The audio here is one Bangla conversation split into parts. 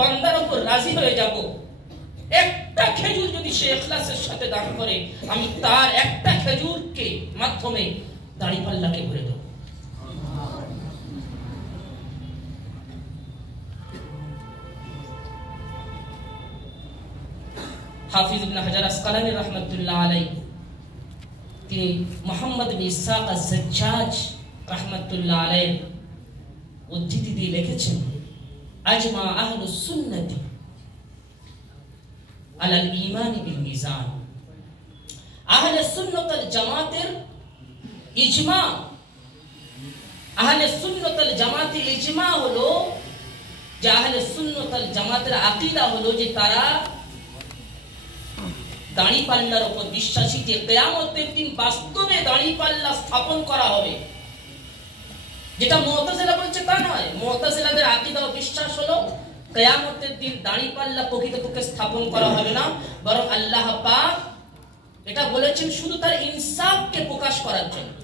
বান্দার উপর রাজি হয়ে যাব, একটা খেজুর যদি সে ইখলাসের সাথে দান করে, আমি তার একটা খেজুরকে মাধ্যমে দাড়িপাল্লাকে ভরে দেব। হাফিজ ইবনে হাজার আসকালানী রাহমাতুল্লাহ আলাইহি তিনি মুহাম্মদ বিন ইসহাক আজ-জাজ্জাজ রাহমাতুল্লাহ আলাইহি উদ্ধৃতি দিয়ে লিখেছেন, আজমা আহলুস সুন্নতি আলাল ঈমান বিল মিজান। আহলে সুন্নাত ওয়াল জামাতের ইজমা, আহলে সুন্নাত ওয়াল জামাতের ইজমা হলো যে আহলে সুন্নাত ওয়াল জামাতের আকীদা হলো যে তারা দাড়িপাল্লার উপর বিশ্বাসী, যে কিয়ামতের দিন বাস্তবে দাড়িপাল্লা স্থাপন করা হবে। যেটা মুতাজিলা বলছে তা নয়, মুতাজিলাদের আকীদা ও বিশ্বাস হলো কিয়ামতের দিন দাড়িপাল্লা প্রকৃতপক্ষে স্থাপন করা হবে না, বরং আল্লাহ পাক এটা বলেছেন শুধু তার ইনসাফকে প্রকাশ করার জন্য।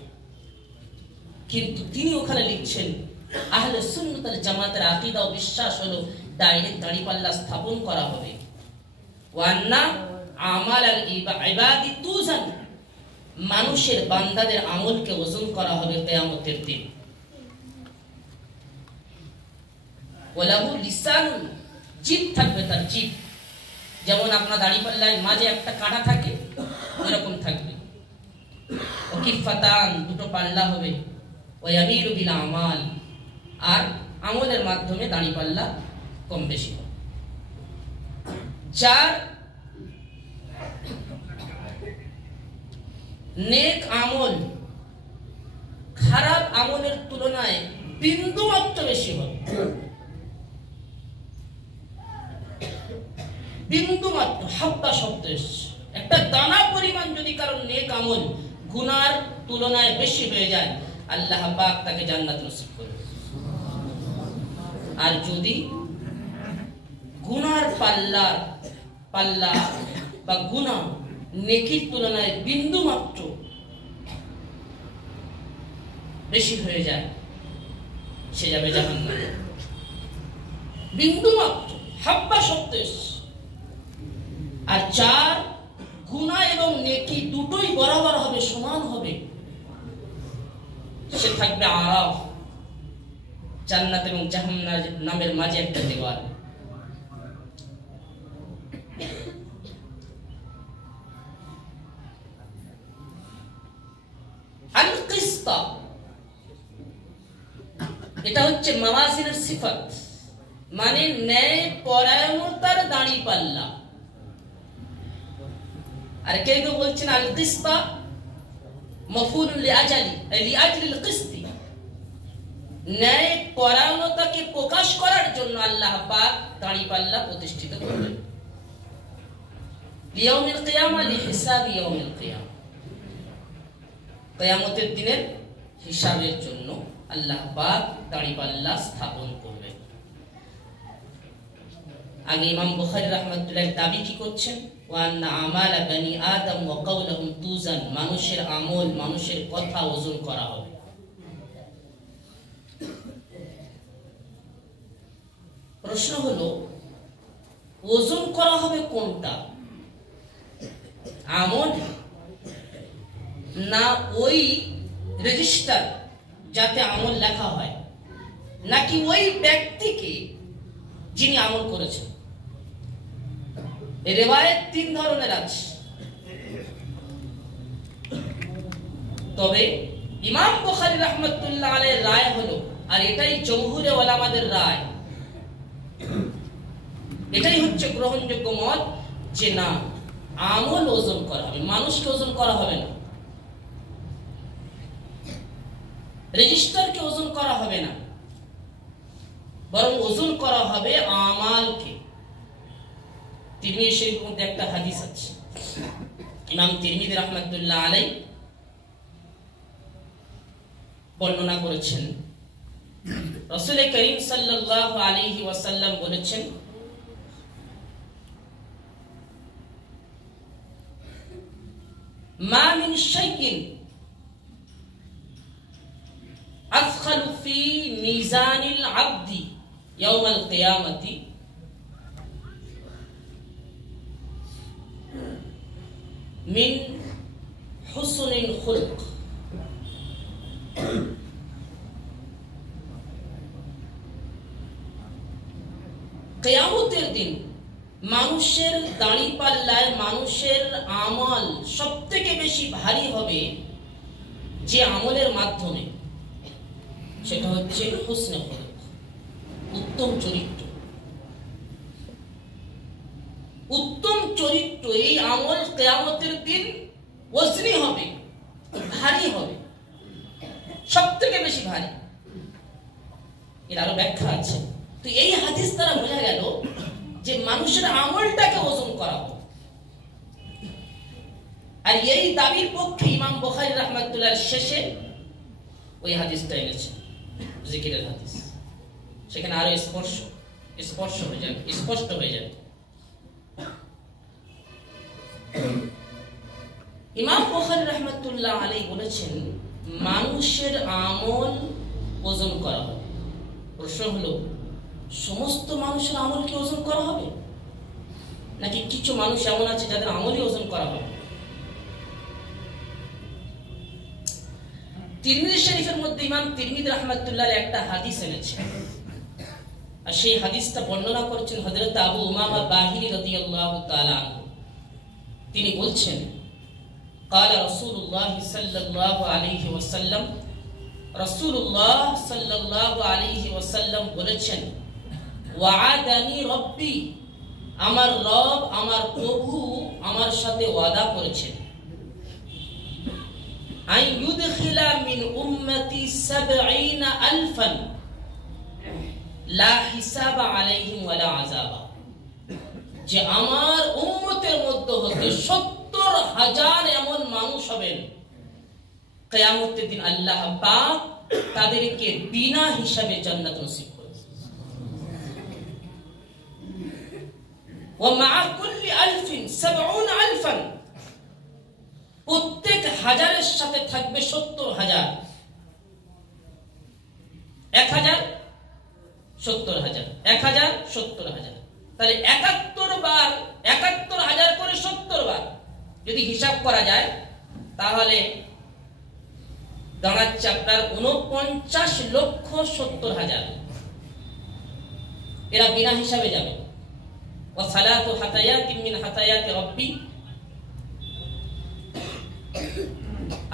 কিন্তু তিনি ওখানে লিখছেন আহলে সুন্নাত ওয়াল জামাতের আকীদা ও বিশ্বাস হলো ডাইরেক্ট দাড়িপাল্লা স্থাপন করা হবে। ওয়ান্না আমাল আল ইবাদি তুজান, মানুষের বান্দাদের আমলকে ওজন করা হবে কিয়ামতের দিন। ওয়ালাহু লিসান, জিব থাকবে তার, জিব যেমন আপনার দাড়িপাল্লায় মাঝে একটা কাঁটা থাকে এরকম থাকবে। ওকিফাতান, দুটো পাল্লা হবে। ওয়ায়ামিরু বিল আমাল, আর আমলের মাধ্যমে দাড়িপাল্লা কম বেশি হবে। চার, নেক আমল খারাপ আমলের তুলনায় বিন্দু মাত্র বেশি হবে, বিন্দু মাত্র। হাব্বা শব্দ একটা দানা পরিমাণ যদি কারণ নেক আমল গুনার তুলনায় বেশি হয়ে যায়, আল্লাহ পাক তাকে জান্নাত নসিব করবে। আর যদি গুনার পাল্লা বা গুনাহ নেকির তুলনায় বিন্দু মাত্র বেশি হয়ে যায়, সে যাবে জাহান্নামে। বিন্দু মাত্র, হাব্বা শব্দ। আর চার, গুনাহ এবং নেকি দুটোই বরাবর হবে, সমান হবে। সে থাকবে আরাফ, জান্নাত এবং জাহান্নামের মাঝে একটা দেওয়াল। আল কিসতা, এটা হচ্ছে মাওয়াজিনের সিফাত, মানে ন্যায় পরায়ণতার দাঁড়িপাল্লা। আর কেউ কেউ বলছেন আল কিসতা মাফউলুন লিআজলিল কিসতি, ন্যায় পরায়ণতাকে প্রকাশ করার জন্য আল্লাহ পাক দাঁড়িপাল্লা প্রতিষ্ঠিত করলেন। লিয়াউমিল কিয়ামা, লিহিসাবি ইয়াউমিল কিয়ামা, কিয়ামতের দিনের হিসাবের জন্য আল্লাহ পাক দাঁড়িপাল্লা স্থাপন করবেন। আগে ইমাম বুখারী রাহমাতুল্লাহ দাবি কি করছেন, ওয়ান্না আমালা বানি আদম ওয়া কাওলুহুম তুজান, মানুষের আমল, মানুষের কথা ওজন করা হবে। প্রশ্ন হলো ওজন করা হবে কোনটা, আমল না ওই রেজিস্টার যাতে আমল লেখা হয়, নাকি ওই ব্যক্তিকে যিনি আমল করেছেন? রিওয়ায়াত তিন ধরনের আছে, তবে ইমাম বুখারী রাহমাতুল্লাহ আলাইহির রায় হলো, আর এটাই জমহুরে উলামাদের রায়, এটাই হচ্ছে গ্রহণযোগ্য মত, যে না, আমল ওজন করা হবে, মানুষকে ওজন করা হবে না, রেজিস্টারকে ওজন করা হবে না, বরং ওজন করা হবে আমালকে। তিরমিজি শরীফের মধ্যে একটা হাদিস আছে, ইমাম তিরমিজি রাহমাতুল্লাহ আলাইহি বর্ণনা করেছেন, রাসূল করিম সাল্লাল্লাহু আলাইহি ওয়াসাল্লাম বলেছেন, মা মিন শাইইন আথখালু ফি মিজানিল আবদি ইয়াউমাল কিয়ামাতি মিন হুসনিল খুলক। কিয়ামতের দিন মানুষের দাঁড়িপাল্লায় মানুষের আমল সবথেকে বেশি ভারী হবে যে আমলের মাধ্যমে, সেটা হচ্ছে হুসনে খুলুক, উত্তম চরিত্র। উত্তম চরিত্র এই আমল কিয়ামতের দিন ওজনি হবে, ভারী হবে, সবথেকে বেশি ভারী। এর আরো ব্যাখ্যা আছে। তো এই হাদিস দ্বারা বোঝা গেল যে মানুষের আমলটাকে ওজন করা হবে। আর এই দাবির পক্ষে ইমাম বুখারী রাহমাতুল্লাহ শেষে ওই হাদিসটা এনেছে, জিকিরের হাদিস। সেখানে আরো স্পষ্ট হয়ে যায়। ইমাম বুখারী রাহমাতুল্লাহ আলাইহি বলেছেন মানুষের আমল ওজন করা হবে। প্রশ্ন হলো, সমস্ত মানুষের আমল কি ওজন করা হবে, নাকি কিছু মানুষ এমন আছে যাদের আমলই ওজন করা হবে? তিরমিজি শরীফের মধ্যে ইমাম তিরমিজি রাহমাতুল্লাহ একটা হাদিস এনেছে, আর সেই হাদিসটা বর্ণনা করেছেন হযরত আবু উমামা বাহিলী রাদিয়াল্লাহু তাআলা আনহু। তিনি বলছেন, قال رسول الله صلى الله عليه وسلم, রাসূলুল্লাহ সাল্লাল্লাহু আলাইহি ওয়াসাল্লাম বলেছেন, ওয়া'আদানি রব্বি, আমার রব আমার প্রভু আমার সাথে ওয়াদা করেছেন, আন ইউদখিলা মিন উম্মতি ৭০ আলফান লা হিসাবা আলাইহিম ওয়ালা আযাবা, যে আমার উম্মতের মধ্যে হতে ৭০,০০০ এমন মানুষ হবেন কিয়ামতের দিন আল্লাহ পাক তাদেরকে বিনা হিসাবে জান্নাত নসিব করবেন। ওয়া মা কুল্লি আলফিন ৭০ আলফান, প্রত্যেক হাজারের সাথে থাকবে ৭০,০০০। ১,০০০ ৭০,০০০, ১,০০০ ৭০,০০০, তাহলে ৭১ বার ৭১,০০০ করে ৭০ বার যদি হিসাব করা যায়, তাহলে দাঁড়াচ্ছে আপনার ৪৯,৭০,০০০। এরা বিনা হিসাবে যাবে। ওয়া সালাতু হাতায়াতিন মিন হাতায়াতি রাব্বি,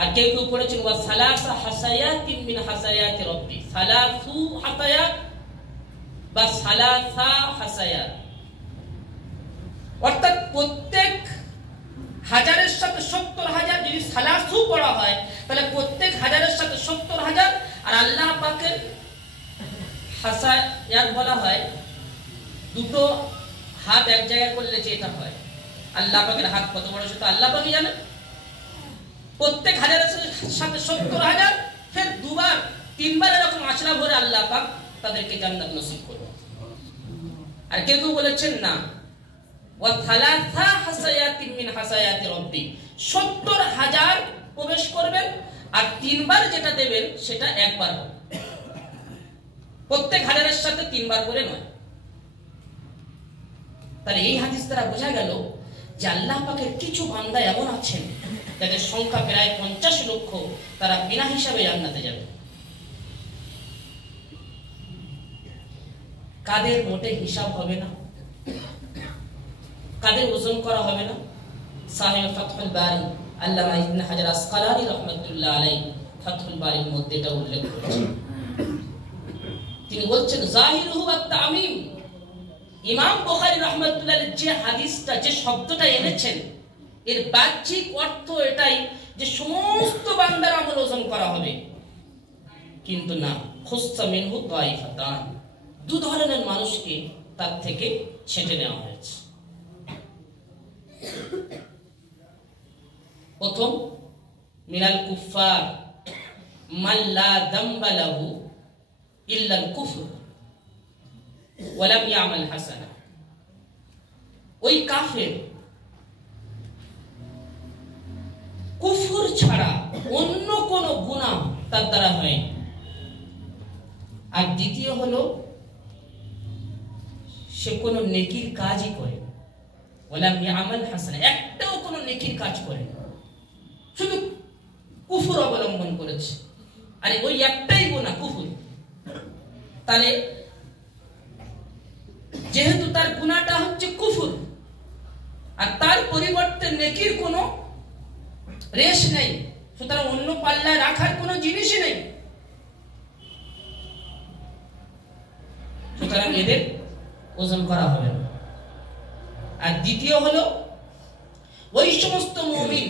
আর কেউ কেউ পড়েছেন ওয়া সালাসা হাসায়াতিন মিন হাসায়াতি রাব্বি, সালাসু হাতায়াত বা সালাসা হাসায়াত, অর্থাৎ প্রত্যেক হাজারের সাথে ৭০,০০০ যদি সালাসু পড়া হয়, তাহলে প্রত্যেক হাজারের সাথে ৭০,০০০। আর আল্লাহ পাকের হাসায়াত বলা হয়, দুটো হাত এক জায়গায় করলে যেটা হয়। আল্লাহ পাকের হাত কত বড় সেটা আল্লাহ পাকই জানেন। প্রত্যেক হাজারের সাথে ৭০,০০০, ফের দুবার ৩বার এরকম আছড়া ভরে আল্লাহ পাক তাদেরকে জান্নাত নসিব করবে। আর কেউ কেউ বলেছেন না, ওয়া সালাসা হাসায়াতিন মিন হাসায়াতি রাব্বি, ৭০,০০০ প্রবেশ করবেন, আর ৩বার যেটা দেবেন সেটা একবার হবে, প্রত্যেক হাজারের সাথে ৩বার করে নয়। তাহলে এই হাদিস দ্বারা বোঝা গেল যে আল্লাহ পাকের কিছু বান্দা এমন আছেন যাদের সংখ্যা প্রায় ৫০ লক্ষ, তারা বিনা হিসাবে জান্নাতে যাবে। কাদের মোটে হিসাব হবে না, কাদের ওজন করা হবে না। সাহিহ ফাতহুল বারি আল্লামা ইবনে হাজার আসকালানী রাহমাতুল্লাহ আলাইহি ফাতহুল বারির মধ্যে এটা উল্লেখ করেছেন। তিনি বলছেন জাহিরুহু ওয়াত তামিম, ইমাম বুখারী রাহমাতুল্লাহ যে হাদিসটা, যে শব্দটা এনেছেন, এর বাহ্যিক অর্থ এটাই যে সমস্ত বান্দার আমল ওজন করা হবে, কিন্তু না, খুসসা মিনহু তাইফাতান, ২ ধরনের মানুষকে তার থেকে ছেঁটে নেওয়া হয়েছে। প্রথম, মিনাল কুফার মান লা যামবা লাহু ইল্লা আল কুফর ওয়া লাম ইয়ামাল হাসানা, ওই কাফের কুফর ছাড়া অন্য কোন গুনাহ তার দ্বারা হয়। আর দ্বিতীয় হলো, সে কোন নেকির কাজই করে, ওয়া লাম ইয়ামাল হাসানা, একটাও কোনো নেকির কাজ করে, শুধু কুফর অবলম্বন করেছে। আরে ওই একটাই গুনাহ কুফর, তাহলে যেহেতু তার গুনাহটা হচ্ছে কুফর আর তার পরিবর্তে নেকির কোনো রেশ নেই, সুতরাং অন্য পাল্লায় রাখার কোনো জিনিসই নেই, সুতরাং এদের ওজন করা হবে না। আর দ্বিতীয় হলো ওই সমস্ত মুমিন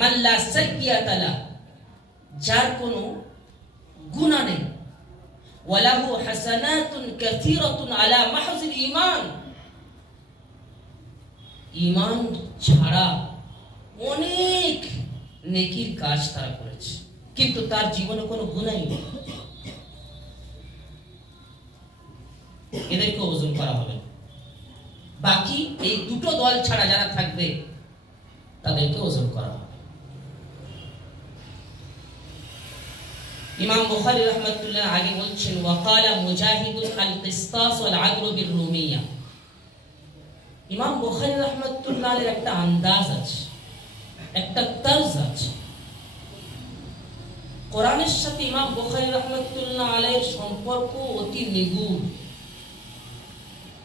মাল্লা সাইয়্যাতা লা, যার কোনো গুনাহ নেই, ওয়ালাহু হাসানাতুন কাসীরাতুন আলা মাহজিল ঈমান, ঈমান ছাড়া অনেক নেকির কাজ তারা করেছে, কিন্তু তার জীবনে কোনো গুনাহই নেই, এদেরকে ওজন করা হবে। বাকি এই দুটো দল ছাড়া যারা থাকবে তাদেরকে ওজন করা হবে। ইমাম বুখারী রাহমাতুল্লাহ আগে বলছেন, ওয়াকালা মুজাহিদুন আল কিসতাস ওয়াল আদলু বির রুমিয়া। ইমাম বুখারী রাহমাতুল্লাহ এর একটা আন্দাজ আছে, একটা তর্জ আছে। কোরআনের সাথে ইমাম বুখারী রাহমাতুল্লাহ আলাইহির সম্পর্ক অতি নিগুড়,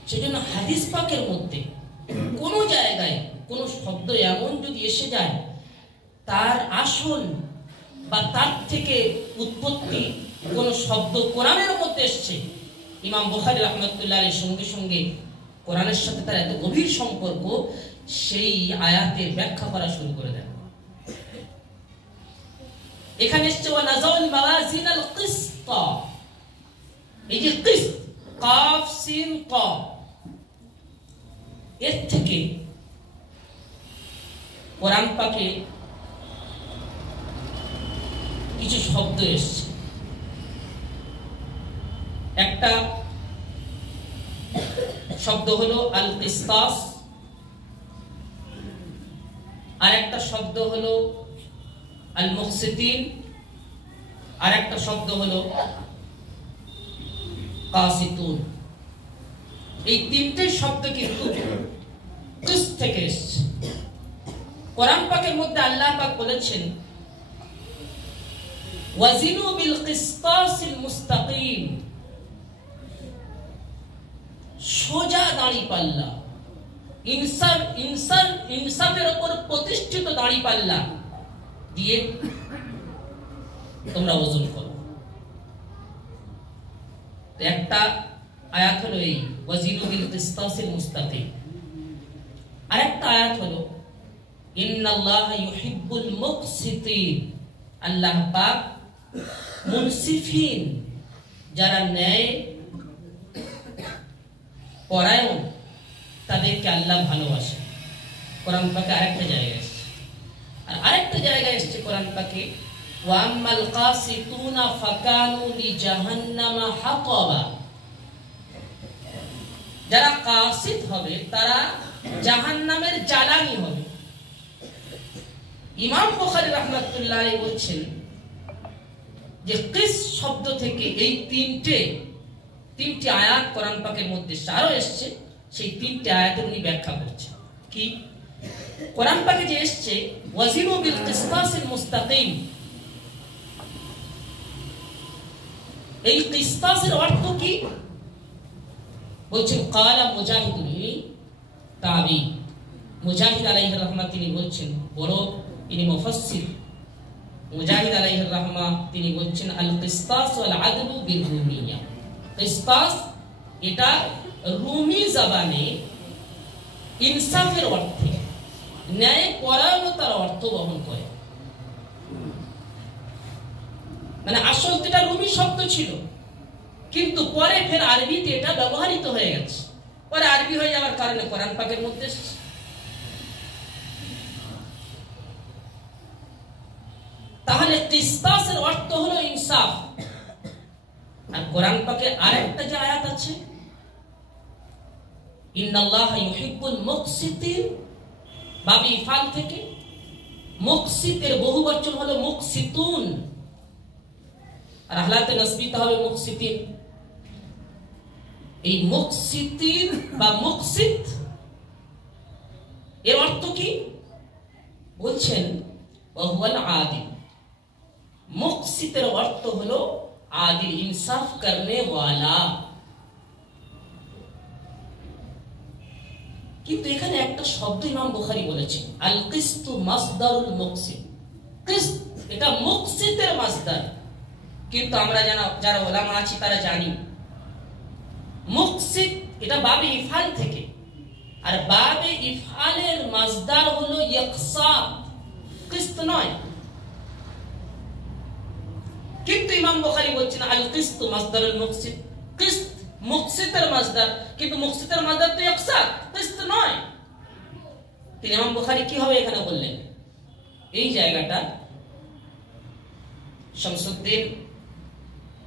সেজন্য হাদিস পাকের মধ্যে কোন জায়গায় কোন শব্দ এমন যদি এসে যায় তার আসল বা তার থেকে উৎপত্তি কোন শব্দ কোরআনের মধ্যে এসছে, ইমাম বুখারী রাহমাতুল্লাহ আলাইহির সঙ্গে সঙ্গে কোরআনের সাথে তার এত গভীর সম্পর্ক, সেই আয়াতের ব্যাখ্যা করা শুরু করে দেন। এখানে এসছে ওয়া নাযাউল মাওয়াজিনাল কিসত, এই যে কিসত কাফ সিন কা, এর থেকে কোরআন পাকে কিছু শব্দ এসছে। একটা শব্দ হলো আল কিসতাস, আর একটা শব্দ হলো আল মুকসিতিন, আর একটা শব্দ হলো কাসিতুন। এই তিনটে শব্দ কিন্তু কিস থেকে এসেছে। কোরআন পাকের মধ্যে আল্লাহ পাক বলেছেন, ওয়াজিনু বিল কিসতাসিল মুস্তাকিম, সোজা দাঁড়িপাল্লা, ইনসাফের উপর প্রতিষ্ঠিত দাঁড়িপাল্লা দিয়ে তোমরা ওজন করো। একটা আয়াত হলো এই ওয়াজিনু বিল কিসতাসিল মুস্তাকিম, আরেকটা আয়াত হলো ইন্নাল্লাহা ইউহিব্বুল মুকসিতিন, আল্লাহ পাক মুনসিফিন, যারা ন্যায় পরায়ণ তাদেরকে আল্লাহ ভালোবাসে। কোরআন পাকে আরেকটা জায়গায় এসেছে, আর আরেকটা জায়গায় এসেছে কোরআন পাকে ওয়া আম্মাল কাসিতুনা ফাকানু লিজাহান্নামা হাতাবা, যারা কাসিত হবে তারা জাহান্নামের জ্বালানি হবে। ইমাম বুখারী রাহমাতুল্লাহ আলাইহি বলছেন যে কিস শব্দ থেকে এই তিনটি আয়াত কোরআন পাকের মধ্যে আরো এসেছে, সেই তিনটি আয়াতের উনি ব্যাখ্যা করছেন। কি কোরআন পাকে যে এসেছে ওয়াজিনু বিল কিসতাসিল মুস্তাকিম, এই কিসতাসের অর্থ কি বলছেন? ক্বালা মুজাহিদুন, তাবি মুজাহিদ আলাইহির রাহমাহ তিনি বলছেন, বড় ইনি মুফাসসির মুজাহিদ আলাইহির রাহমাহ তিনি বলছেন আল কিসতাস ওয়াল আদলু বির রুমিয়া। কিসতাস এটা রুমি জবানে ইনসাফের অর্থে, ন্যায় পরায়ণতার অর্থ বহন করে। মানে আসল এটা রুমি শব্দ ছিল, কিন্তু পরে ফের আরবিতে এটা ব্যবহৃত হয়ে গেছে, পরে আরবি হয়ে যাওয়ার কারণে কোরআন পাকের মধ্যে। তাহলে কিসতাসের অর্থ হলো ইনসাফ। আর কোরআন পাকে আরেকটা যে আয়াত আছে ইন্নাল্লাহা ইউহিব্বুল মুকসিতিন, বাবি ফাল থেকে মুকসিতের বহুবচন হলো মুকসিতুন, আর হালাতে নাসবিতে হবে মুকসিতিন। এই মুকসিতিন বা মুকসিত এর অর্থ কি? বলছেন ওয়াহুয়াল আদিল, মুকসিতের অর্থ হলো আদিল, ইনসাফ করনে ওয়ালা। কিন্তু এখানে একটা শব্দ ইমাম বুখারী বলেছেন, আল কিস্তু মাসদারুল মুকসিত। কিস্ত এটা মুকসিতের মাসদার, কিন্তু আমরা যারা ওলামা আছি তারা জানি মুকসিত এটা বাবে ইফআল থেকে, আর বাবে ইফআলের মাসদার হলো ইকসাত, কিস্ত নয়। কিন্তু ইমাম বুখারী বলছেন আল কিস্তু মাসদারুল মুকসিত, কিস্ত মুকসিতের মাসদার, কিন্তু মুকসিতের মাসদার তো ইকসাত, কিস্ত নয়। ইমাম বুখারী কি হবে এখানে বললেন? এই জায়গাটা শামসুদ্দিন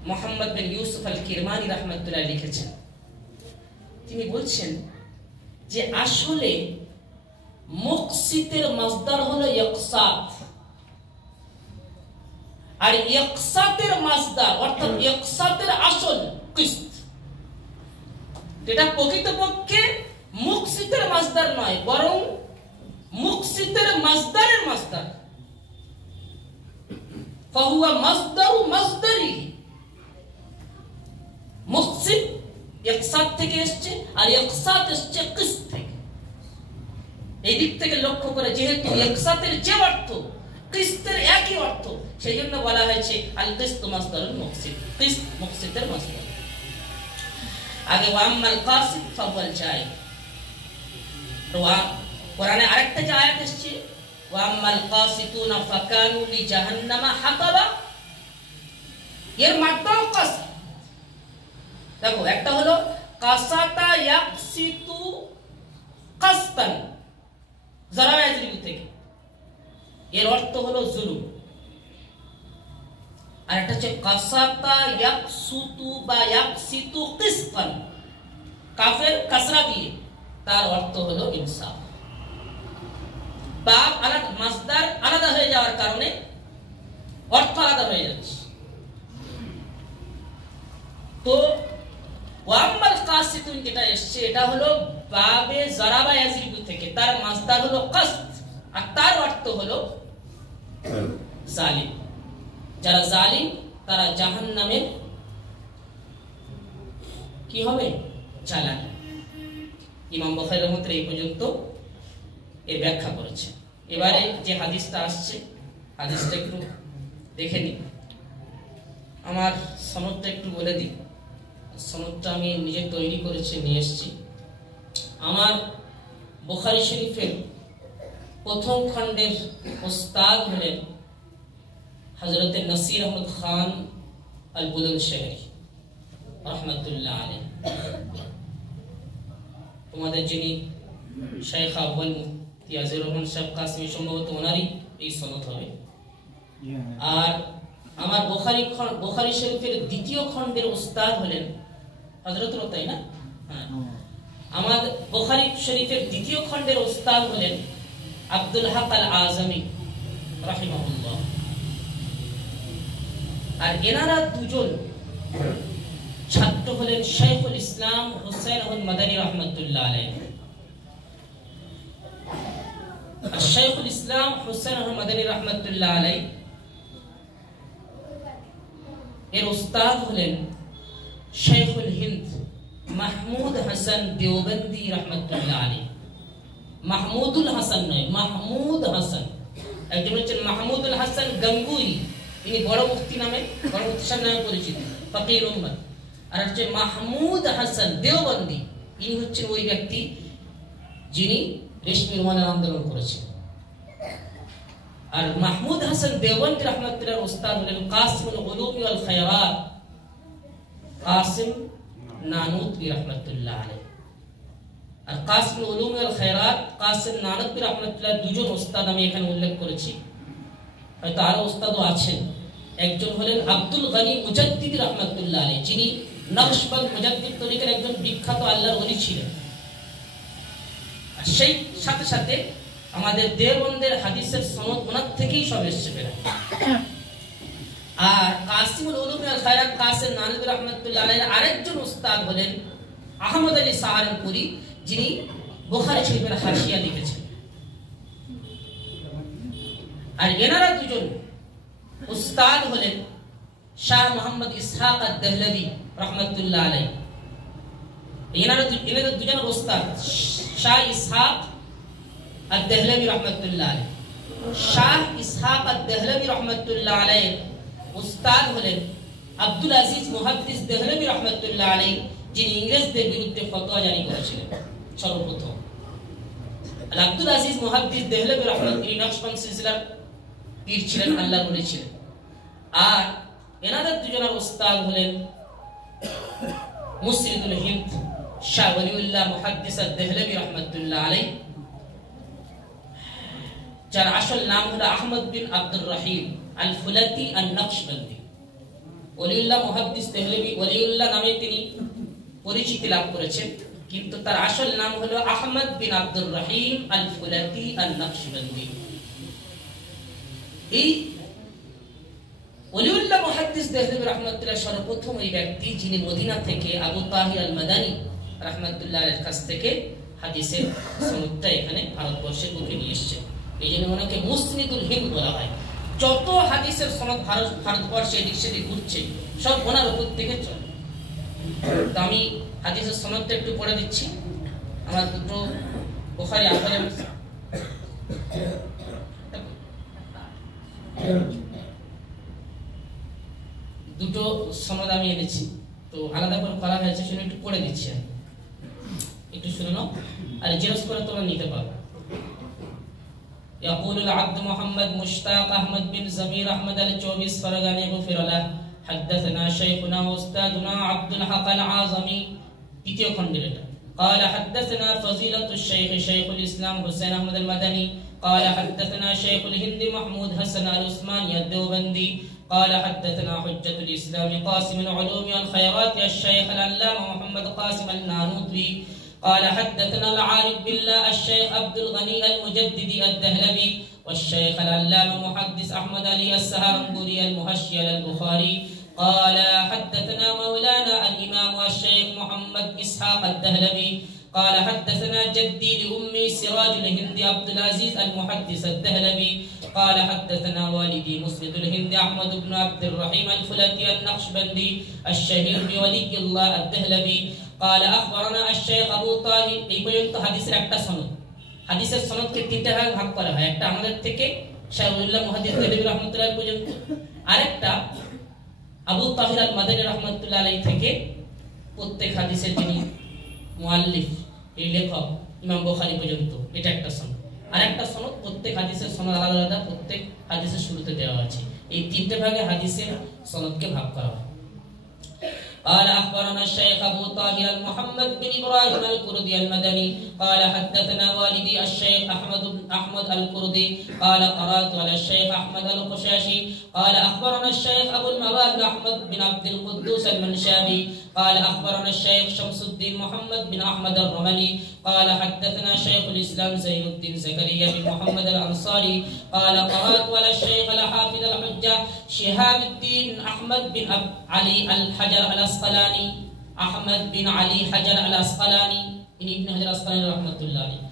মুহাম্মদ বিন ইউসুফ আল কিরমানি রাহমাতুল্লাহ লিখেছেন। তিনি বলছেন যে আসলে মুকসিতের মাসদার হলো ইকসাত, আর ইকসাতের মাসদার অর্থাৎ ইকসাতের আসল কিস্ত। এটা প্রকৃতপক্ষে মুকসিতের মাসদার নয়, বরং মুকসিতের মাসদারের মাসদার। ফাহুয়া মাসদারু মাসদারি। মুকসিত ইকসাত থেকে এসেছে, আর ইকসাত এসেছে কিস্ত থেকে। এই দিক থেকে লক্ষ্য করে যেহেতু ইকসাতের যে অর্থ কিস্তের একই অর্থ, সেই জন্য বলা হয়েছে আল কিস্তু মাসদারুল মুকসিত, কিস্ত মুকসিতের মাসদার। আগে ওয়াম্মাল কাসিদ ফাওয়াল জাই, কোরআনে আরেকটা যে আয়াত এসেছে ওয়াম্মাল কাসিতুনা ফাকানু লিজাহান্নামা হাতাবা, এর মাত্রাও কাসিদ। দেখো, একটা হলো কাসাতা ইয়াকসিতু কাসতান, যারা ইয়াজরিবু থেকে, এর অর্থ হলো জুলুম। আর একটা হচ্ছে কাসাতা ইয়াকসুতু বা ইয়াকসিতু কিসতান, কাফের কাসরা দিয়ে, তার অর্থ হলো ইনসাফ। বাব আলাদা, মাসদার আলাদা হয়ে যাওয়ার কারণে অর্থ আলাদা হয়ে যাচ্ছে। তো ওয়াম্মাল কাসিতুন যেটা এসছে এটা হলো বাবে জারাবা ইয়াজরিবু থেকে, তার মাসদার হলো কাসদ, আর তার অর্থ হলো জালিম। যারা জালিম তারা জাহান্নামের কি হবে? জ্বালানি। ইমাম বুখারী রাহমাতুল্লাহ এই পর্যন্ত এর ব্যাখ্যা করেছে। এবারে যে হাদিসটা আসছে, হাদিসটা একটু দেখে নিন। আমার সনদটা একটু বলে দিই। সনদটা আমি নিজে তৈরি করেছি, নিয়ে এসেছি। আমার বুখারী শরীফের প্রথম খণ্ডের উস্তাদ হলেন হযরত নাসির আহমদ খান আল বুলন্দশহরি রাহমাতুল্লাহ আলাইহি। তোমাদের যিনি শাইখ আউয়াল মুফতি আজিজুর রহমান সাহেব কাসমি, সম্ভবত ওনারই এই সনদ হবে। আর আমার বুখারী শরীফের দ্বিতীয় খণ্ডের উস্তাদ হলেন হযরত তাই না? হ্যাঁ, আমার বুখারী শরীফের দ্বিতীয় খণ্ডের উস্তাদ হলেন আব্দুল হক আল আজমি রাহিমাহুল্লাহ। আর এনারা দুজন ছাত্র হলেন শাইখুল ইসলাম হুসাইন আহমদ মাদানী রাহমাতুল্লাহ আলাইহি। আর শাইখুল ইসলাম হুসাইন আহমদ মাদানী রাহমাতুল্লাহ আলাইহি এর উস্তাদ হলেন শাইখুল হিন্দ মাহমুদ হাসান দেওবন্দি রাহমাতুল্লাহ আলাইহি। মাহমুদুল হাসান নয়, মাহমুদ হাসান। একজন হচ্ছেন মাহমুদুল হাসান গঙ্গুই, ইনি বড় মুফতি নামে, বড় মুফতি সাহেব নামে পরিচিত, ফকির উম্মত। আর হচ্ছে মাহমুদ হাসান দেওবন্দি, ইনি হচ্ছেন ওই ব্যক্তি যিনি রেশমি রুমালের আন্দোলন করেছেন। আর মাহমুদ হাসান দেওবন্দি রাহমাতুল্লাহর উস্তাদ হলেন কাসিমুল উলুম ওয়াল খায়রাত কাসিম নানুতবি রাহমাতুল্লাহ আলাইহি। আর কাসিমুল উলুম ওয়াল খায়রাত কাসিম নানুতবি রাহমাতুল্লাহ দুজন উস্তাদ আমি এখানে উল্লেখ করেছি, হয়তো আরো উস্তাদও আছেন। একজন হলেন আব্দুল গনি মুজাদ্দিদি রাহমাতুল্লাহ আলাইহি, যিনি নকশবন্দ মুজাদ্দিদ তরিকার একজন বিখ্যাত আল্লাহর ওলি ছিলেন। আর সেই সাথে সাথে আমাদের দেওবন্দের হাদিসের সনদ ওনার থেকেই সব এসেছে বের। আর কাসিমুল উলুম ওয়াল খায়রাত কাসিম নানুতবি রাহমাতুল্লাহ আলাইহির আরেকজন উস্তাদ হলেন আহমদ আলী সাহারানপুরি, যিনি বুখারী শরীফের হাশিয়া লিখেছেন। আর এনারা দুজন উস্তাদ হলেন শাহ মোহাম্মদ ইসহাক আদ-দেহলভী রহমাতুল্লাহ আলাইহি। এনাদের দুজনের উস্তাদ শাহ ইসহাক আদ-দেহলভী রহমাতুল্লাহ আলাইহি। শাহ ইসহাক আদ-দেহলভী রহমাতুল্লাহ আলাইহি উস্তাদ হলেন আব্দুল আজিজ মুহাদ্দিস দেহলভী রহমাতুল্লাহ আলাইহি, যিনি ইংরেজদের বিরুদ্ধে ফতোয়া জারি করেছিলেন সর্বপ্রথম। আব্দুল আজিজ মুহাদ্দিস দেহলভী রহমাতুল্লাহ নকশবন্দ সিলসিলার পীর ছিলেন, আল্লাহর ওলি ছিলেন। আর এনাদের দুজনের উস্তাদ হলেন মুসরিদুল হিন্দ শাহ ওলিউল্লাহ মুহাদ্দিস আদ-দেহলভী রহমাতুল্লাহ আলাইহি, যার আসল নাম হলো আহমদ বিন আব্দুর রহিম আল ফুলাতি আন-নকশবন্দি। ওলিউল্লাহ মুহাদ্দিস দেহলভী ওলিউল্লাহ নামে তিনি পরিচিতি লাভ করেছেন, কিন্তু তার আসল নাম হলো আহমদ বিন আব্দুর রহিম আল ফুলাতি আন-নকশবন্দি। এই ওলিউল্লাহ মুহাদ্দিস দেহলভী রহমাতুল্লাহ সর্বপ্রথম ওই ব্যক্তি যিনি মদিনা থেকে আবু তাহির আল মাদানী রহমাতুল্লাহ আলাইহির কাছ থেকে হাদিসের সনদটা এখানে ভারতবর্ষের বুকে নিয়ে এসেছেন। এই জন্য ওনাকে মুসনিদুল হিন্দ বলা হয়। যত হাদিসের সনদ ভারতবর্ষে এদিক সেদিক ঘুরছে সব ওনার উপর থেকে চলে। তো আমি হাদিসের সনদটা একটু পড়ে দিচ্ছি। আমার দুটো বুখারী আখবারে দুটো সনদ আমি এনেছি, তো আলাদা করে করা হয়েছে, সেটা একটু পড়ে দিচ্ছি। একটু শুনে নাও, আর জেরক্স করে তোমরা নিতে পারো। يقول العبد محمد مشتاق أحمد بن زمير أحمد الجوبي السفرغاني غفر له حدثنا شيخنا واستاذنا عبد الحق العازمي দ্বিতীয় খণ্ডের এটা। قال حدثنا فضيلة الشيخ شيخ الإسلام حسين أحمد المدني قال حدثنا شيخ الهند محمود حسن العثماني الدوبندي قال حدثنا حجة الإسلام قاسم العلوم والخيرات الشيخ العلامة محمد قاسم النانوتي قال حدثنا العارف بالله الشيخ عبد الغني المجددي الدهلوي والشيخ العلامة محدث أحمد علي السهرنبوري المهشي البخاري قال حدثنا مولانا الإمام الشيخ محمد إسحاق الدهلوي قال حدثنا جدي لأمي سراج الهند عبد العزيز المحدث الدهلوي قال حدثنا والدي مسند الهند أحمد بن عبد الرحيم الفلتي النقشبندي الشهير بولي الله الدهلوي قال أخبرنا الشيخ أبو طاهر। এই পর্যন্ত হাদিসের একটা সনদ। হাদিসের সনদকে তিনটা ভাগে ভাগ করা হয়। একটা আমাদের থেকে শাহ ওলিউল্লাহ মুহাদ্দিস দেহলভী রহমাতুল্লাহ পর্যন্ত, আরেকটা আবু তাহির আল মাদানী রহমাতুল্লাহ আলাইহি থেকে প্রত্যেক হাদিসের যিনি মুআল্লিফ, এই লেখক ইমাম বুখারী পর্যন্ত, এটা একটা সনদ। আরেকটা সনদ প্রত্যেক হাদিসের সনদ আলাদা আলাদা, প্রত্যেক হাদিসের শুরুতে দেওয়া আছে। এই তিনটা ভাগে হাদিসের সনদকে ভাগ করা হয়। قال أخبرنا الشيخ أبو طاهر محمد بن إبراهيم الكردي المدني قال حدثنا والدي الشيخ أحمد الكردي قال قرأت على الشيخ أحمد القشاشي قال أخبرنا الشيخ أبو المواهب أحمد بن عبد القدوس المنشابي قال أخبرنا الشيخ شمس الدين محمد بن أحمد الرملي قال حدثنا شيخ الإسلام زين الدين زكريا بن محمد الأنصاري قال قرأت على الشيخ الحافظ الحجة شهاب الدين أحمد بن علي الحجر الأسقلاني أحمد بن علي حجر الأسقلاني ابن حجر الأسقلاني رحمة الله عليه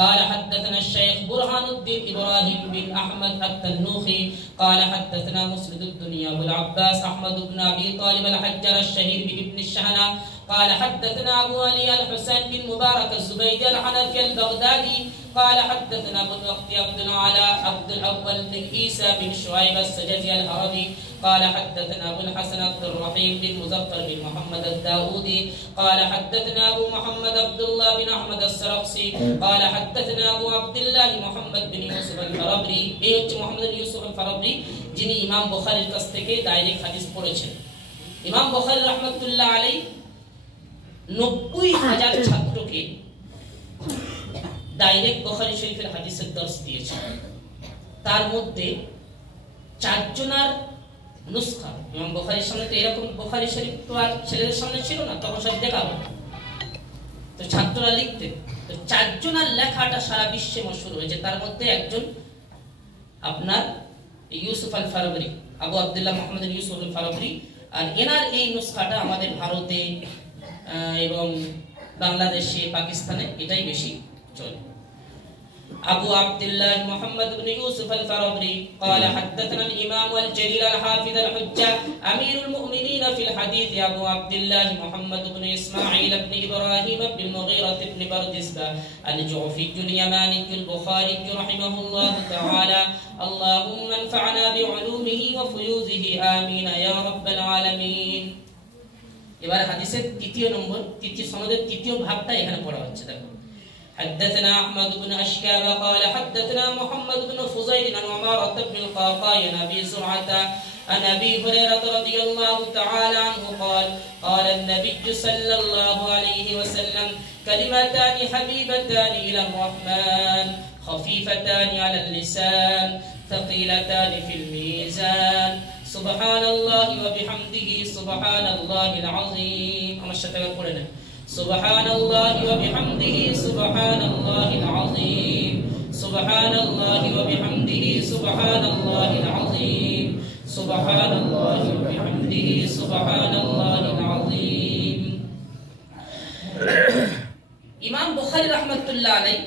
قال حدثنا الشيخ برهان الدين إبراهيم بن أحمد التنوخي قال حدثنا مسند الدنيا أبو العباس أحمد بن أبي طالب الحجر الشهير بابن الشهنة قال حدثنا أبو علي الحسين بن مبارك الزبيدي الحنفي البغدادي قال حدثنا أبو الوقت عبد العلاء عبد الأول بن عيسى بن شعيب السجزي العربي قال حدثنا أبو الحسن عبد الرحيم بن مظفر بن محمد الداودي قال حدثنا أبو محمد عبد الله بن أحمد السرقسي قال حدثنا أبو عبد الله محمد بن يوسف الفربري محمد بن يوسف الفربري যিনি ইমাম বুখারীর কাছ থেকে ডাইরেক্ট হাদিস পড়েছেন। ইমাম বুখারী রাহমাতুল্লাহ আলাইহি 90,000 ছাত্রকে ডাইরেক্ট বুখারী শরীফের হাদিসের দর্স দিয়েছেন। তার মধ্যে 4 জনের নুসখা ইমাম বুখারীর সামনে, তো এরকম বুখারী শরীফ তো আর ছেলেদের সামনে ছিল না, তখন সব দেখাবো, তো ছাত্ররা লিখতেন। তো 4 জনের লেখাটা সারা বিশ্বে মশহুর হয়েছে। তার মধ্যে একজন আপনার ইউসুফ আল ফারাবরি, আবু আব্দুল্লাহ মুহাম্মদ ইউসুফ আল ফারাবরি। আর এনার এই নুসখাটা আমাদের ভারতে এবং বাংলাদেশে, পাকিস্তানে এটাই বেশি চলে। أبو عبد الله محمد بن يوسف الفربري قال حدثنا الإمام الجليل الحافظ الحجة أمير المؤمنين في الحديث أبو عبد الله محمد بن إسماعيل بن إبراهيم بن المغيرة بن بردزبة الجعفي اليماني البخاري رحمه الله تعالى اللهم انفعنا بعلومه وفيوزه آمين يا رب العالمين এবারে হাদিসের তৃতীয় সনদের তৃতীয় ভাগটা এখানে পড়া হচ্ছে দেখো حدثنا أحمد بن أشكاب قال حدثنا محمد بن فضيل عن عمارة بن القعقاع عن أبي زرعة عن أبي هريرة رضي الله تعالى عنه قال قال النبي صلى الله عليه وسلم كلمتان حبيبتان إلى الرحمن خفيفتان على اللسان ثقيلتان في الميزان سبحان الله وبحمده سبحان الله العظيم আমার সাথে পড়ে না سبحان الله وبحمده سبحان الله العظيم سبحان الله وبحمده سبحان الله العظيم سبحان الله وبحمده سبحان الله العظيم ইমাম বুখারী রাহমাতুল্লাহ আলাইহি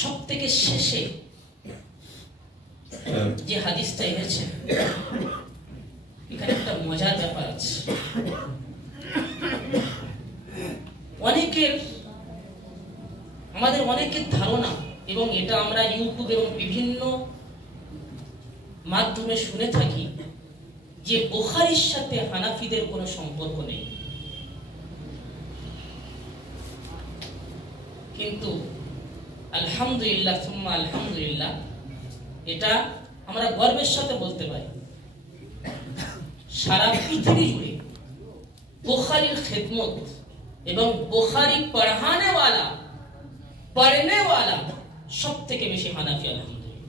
সবথেকে শেষে যে হাদিসটা এনেছেন এখানে একটা মজার ব্যাপার আছে আমাদের অনেকের ধারণা এবং এটা আমরা ইউটিউব এবং বিভিন্ন মাধ্যমে শুনে থাকি যে বুখারীর সাথে হানাফিদের কোনো সম্পর্ক নেই কিন্তু আলহামদুলিল্লাহ সুম্মা আলহামদুলিল্লাহ এটা আমরা গর্বের সাথে বলতে পারি সারা পৃথিবী জুড়ে বুখারীর খিদমত এবং বুখারী পড়নে वाला সবথেকে বেশি হানাফি আলহামদুলিল্লাহ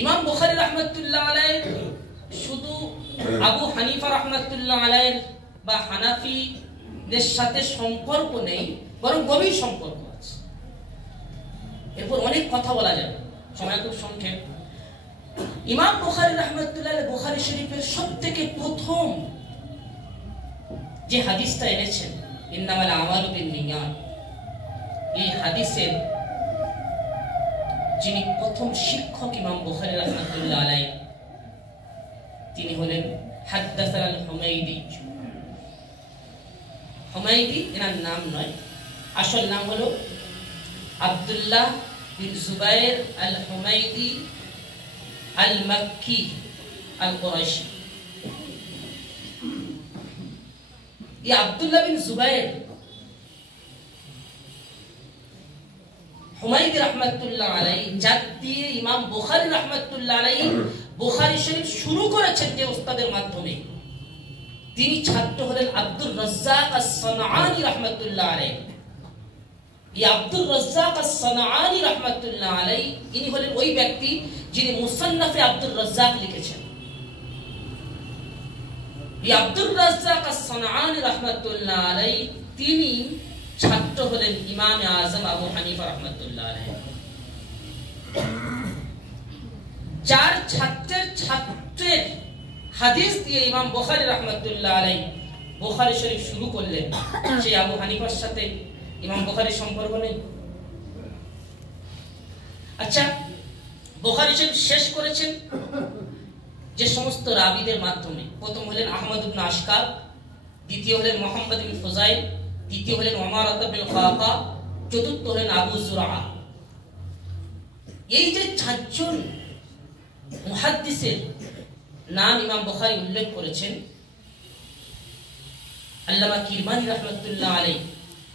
ইমাম বুখারী রাহমাতুল্লাহ আলাইহি শুধু আবু হানিফা রাহমাতুল্লাহ আলাইহি বা হানাফিদের সাথে সম্পর্ক নেই বরং গভীর সম্পর্ক আছে এরপর অনেক কথা বলা যাবে সময় খুব সংক্ষেপ ইমাম বুখারী রাহমাতুল্লাহ আলাইহি বুখারী শরীফের সবথেকে প্রথম যে হাদিসটা এনেছেন ইন্নামাল আমালু বিন্নিয়াত এই হাদিসের যিনি প্রথম শিক্ষক ইমাম বুখারী রাহমাতুল্লাহ আলাইহি তিনি হলেন হাদাসানা আল হুমাইদি এনার নাম নয় আসল নাম হলো আব্দুল্লাহ বিন জুবায়ের আল হুমাইদি আল মক্কি আল কুরাইশি ये अब्दुल्लाह बिन जुबैर हुमायदी रहमतुल्लाह अलैहि जाती इमाम बुखारी रहमतुल्लाह अलैहि बुखारी शरीफ शुरू করেছেন যে উস্তাদের মাধ্যমে তিনি ছাত্র হলেন আব্দুর রাজ্জাক আস-সানআনী রাহমাতুল্লাহ আলাইহি এই আব্দুর রাজ্জাক আস-সানআনী রাহমাতুল্লাহ আলাইহি ইনি হলেন ওই ব্যক্তি যিনি মুসান্নাফে আব্দুর রাজ্জাক লিখেছেন আব্দুর রাজ্জাক আস-সানআনী রাহমাতুল্লাহ আলাইহি তিনি ছাত্র হলেন ইমাম আযম আবু হানিফা রাহমাতুল্লাহ আলাইহি চার ছাত্রের হাদিস দিয়ে ইমাম বুখারী রাহমাতুল্লাহ আলাইহি বুখারী শরীফ শুরু করলেন সেই আবু হানিফার সাথে ইমাম বুখারীর সম্পর্ক নেই আচ্ছা বুখারী শরীফ শেষ করেছেন যে সমস্ত রাবীদের মাধ্যমে প্রথম হলেন আহমদ ইবনে আশকাব দ্বিতীয় হলেন মুহাম্মদ ইবনে ফুজাইল তৃতীয় হলেন উমারাত বিন খাকা চতুর্থ হলেন আবু জুরআ এই যে চারজন মুহাদ্দিসের নাম ইমাম বুখারী উল্লেখ করেছেন আল্লামা কিরমানি রাহমাতুল্লাহ আলাইহি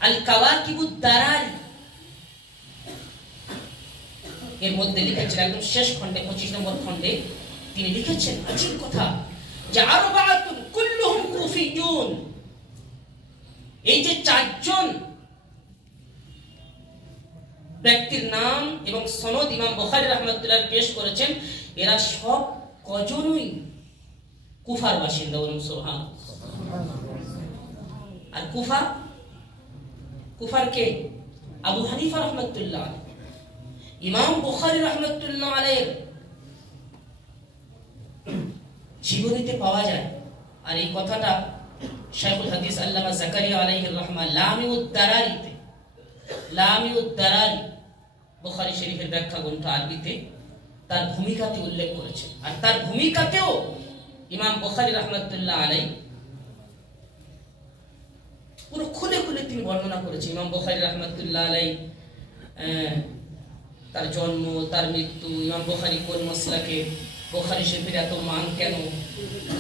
আল কাওয়াকিবুদ দারারি এর মধ্যে লিখেছেন একদম শেষ খণ্ডে 25 নম্বর খণ্ডে তিনি লিখেছেন আজীব কথা যে আরবাআতুন কুল্লুহুম কুফিয়ুন এই যে চারজন ব্যক্তির নাম এবং সনদ ইমাম বুখারী রাহমাতুল্লাহ পেশ করেছেন এরা সব কজনই কুফার বাসিন্দা বলুন সুবহানাল্লাহ আর কুফার কে আবু হানিফা রাহমাতুল্লাহ ইমাম বুখারী রাহমাতুল্লাহ আলাইহি জীবনীতে পাওয়া যায় আর এই কথাটা শাইখুল হাদিস আল্লামা জাকারিয়া আলাইহির রহমা লামিউদ দারারি বুখারী শরীফের ব্যাখ্যা গ্রন্থ আরবিতে তার ভূমিকাতে উল্লেখ করেছেন। আর তার ভূমিকাতেও ইমাম বুখারী রাহমাতুল্লাহ আলাইহি পুরো খুলে খুলে তিনি বর্ণনা করেছেন। ইমাম বুখারী রাহমাতুল্লাহ আলাইহি তার জন্ম, তার মৃত্যু, ইমাম বুখারী কোন মাসলাকে, বুখারী শরীফের এত মান কেন,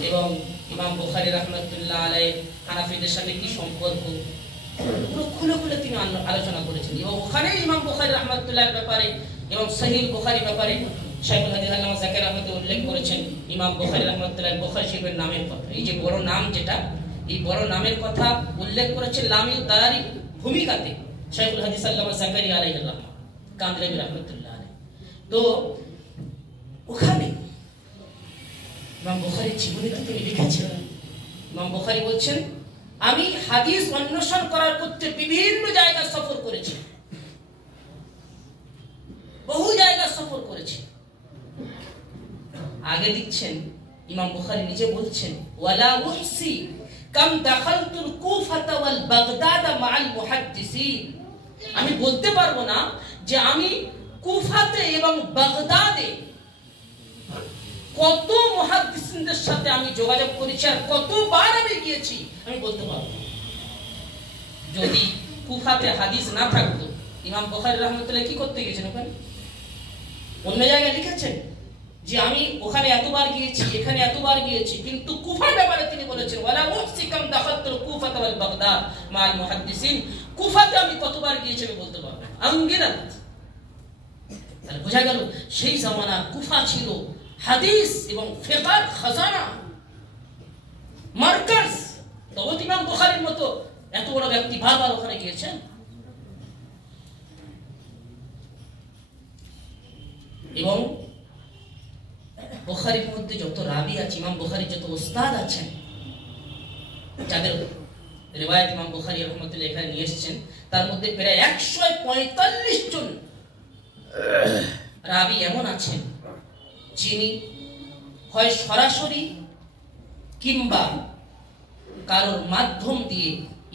এবং ইমাম বুখারী রাহমাতুল্লাহ আলাইহি হানাফিদের সাথে কি সম্পর্ক, পুরো খুলে খুলে তিনি আলোচনা করেছেন। এবং ওখানে ইমাম বুখারী রাহমাতুল্লাহর ব্যাপারে এবং সহিহ বুখারীর ব্যাপারে শাইখুল হাদিস আল্লামা জাকারিয়া রাহমাতুল্লাহ উল্লেখ করেছেন ইমাম বুখারী রাহমাতুল্লাহ বুখারী শরীফের নামের কথা। এই যে বড় নাম, যেটা এই বড় নামের কথা উল্লেখ করেছেন লামিউদ দারারি ভূমিকাতে শাইখুল হাদিস আল্লামা জাকারিয়া আলাইহির রহমা কামরাবী রাহমাতুল্লাহ আলাইহি। তো ওখানে ইমাম বুখারীর জীবনীতে তিনি লিখেছেন, ইমাম বুখারী বলছেন, আমি হাদিস অন্বেষণ করার করতে বিভিন্ন জায়গা সফর করেছি, বহু জায়গা সফর করেছি। আগে দিচ্ছেন ইমাম বুখারী নিজে বলছেন, ওয়ালা উহসি কাম দাখালতুল কুফাতা ওয়াল বাগদাদ মাআল মুহাদ্দিসিন, আমি বলতে পারবো না যে আমি কুফাতে এবং বাগদাদে কত মুহাদ্দিসিনদের সাথে আমি যোগাযোগ করেছি আর কতবার আমি গিয়েছি, আমি বলতে পারবো। যদি কুফাতে হাদিস না থাকতো, ইমাম বুখারী রাহমাতুল্লাহ কি করতে গিয়েছেন? ওখানে অন্য জায়গায় লিখেছেন যে আমি ওখানে এতবার গিয়েছি, এখানে এতবার গিয়েছি, কিন্তু কুফার ব্যাপারে তিনি বলেছেন ওয়ালা উহসিকাম দাখালতুল কুফাতা ওয়াল বাগদাদ মাআল মুহাদ্দিসিন, কুফাতে আমি কতবার গিয়েছি আমি বলতে পারবো আঙ্গিনাত। তাহলে বোঝা গেল সেই জামানা কুফা ছিল হাদিস এবং ফিকহের খাজানা মার্কাজ। তবে ইমাম বুখারীর মতো এত বড় ব্যক্তি বারবার ওখানে গিয়েছেন। এবং বুখারীর মধ্যে যত রাবি আছে, ইমাম বুখারীর যত উস্তাদ আছেন, যাদের রিওয়ায়াত ইমাম বুখারী রাহমাতুল্লাহ এখানে নিয়ে এসেছেন, তার মধ্যে প্রায় 145 জন রাবি এমন আছেন যিনি হয় সরাসরি কিংবা কারোর মাধ্যম দিয়ে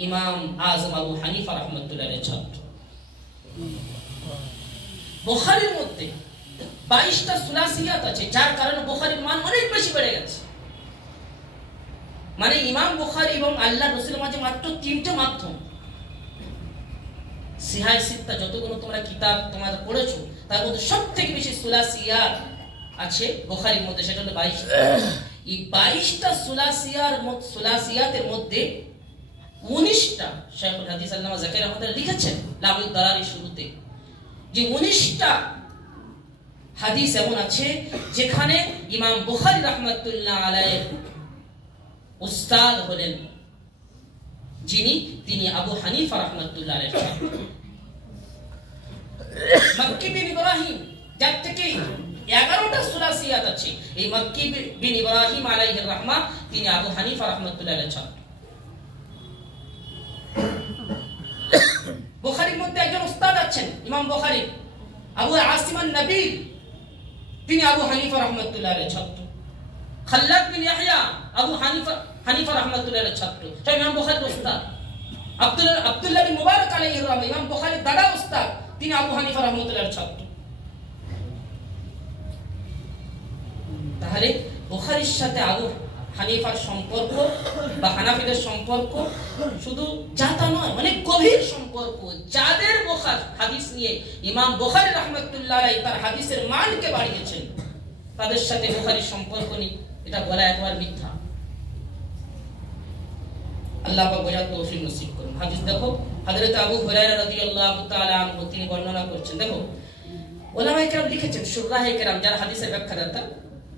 ইমাম আজম আবু হানিফা রাহমাতুল্লাহের ছাত্র। বুখারীর মধ্যে 22টা সুলাসিয়াত আছে, যার কারণে বুখারীর মান অনেক বেশি বেড়ে গেছে। মানে ইমাম বুখারী এবং আল্লাহ রাসূলের মাঝে মাত্র 3টে মাধ্যম। সিহাহ সিত্তা যতগুলো তোমরা কিতাব তোমরা পড়েছো, তার মধ্যে সবথেকে বেশি সুলাসিয়াত আছে বুখারীর মধ্যে, সেটা হলো 22টা। এই 22টা সুলাসিয়াতের মধ্যে 19টা শাইখুল হাদিস আল্লামা জাকারিয়া রাহমাতুল্লাহ লিখেছেন লামিউদ দারারি শুরুতে, যে 19টা হাদিস এমন আছে যেখানে ইমাম বুখারী রাহমাতুল্লাহ আলাইহি উস্তাদ হলেন তিনি আবু হানিফা রাহমাতুল্লাহ আলাইহি ছাত্র। মক্কি বিন ইব্রাহিম, যার থেকে 11টা সুলাসিয়াত আছে, এই মক্কি বিন ইব্রাহিম আলাইহির রাহমা তিনি আবু হানিফা রাহমাতুল্লাহ আলাইহি ছাত্র। বুখারীর মধ্যে একজন উস্তাদ আছেন ইমাম বুখারী, আবু আসিম আন-নবী, তিনি আবু হানিফা রাহমাতুল্লাহ আলাইহি ছাত্র। খাল্লাদ বিন ইয়াহইয়া আবু হানিফা রাহমাতুল্লাহ আলাইহি ছাত্র, তাই ইমাম বুখারীর উস্তাদ। আব্দুল্লাহ বিন মুবারক আলাইহির রাহমা, ইমাম বুখারীর দাদা উস্তাদ, তিনি আবু হানিফা রাহমাতুল্লাহ আলাইহি ছাত্র। তাহলে বুখারীর সাথে আবু হানিফার সম্পর্ক বা হানাফিদের সম্পর্ক শুধু জাতা নয়, অনেক গভীর সম্পর্ক। যাদের হাদিস নিয়ে ইমাম বুখারী রাহমাতুল্লাহ আলাইহি তার হাদিসের মানকে বাড়িয়েছেন, তাদের সাথে বুখারীর সম্পর্ক নেই, এটা বলা একবার মিথ্যা। আল্লাহ পাক বোঝার তৌফিক নসিব করুন। হাদিস দেখো, হযরত আবু হুরায়রা রাদিয়াল্লাহু তাআলা আনহু তিনি বর্ণনা করছেন। দেখো উলামায়ে কেরাম লিখেছেন, শুরাহে কেরাম যারা হাদিসের ব্যাখ্যাদাতা,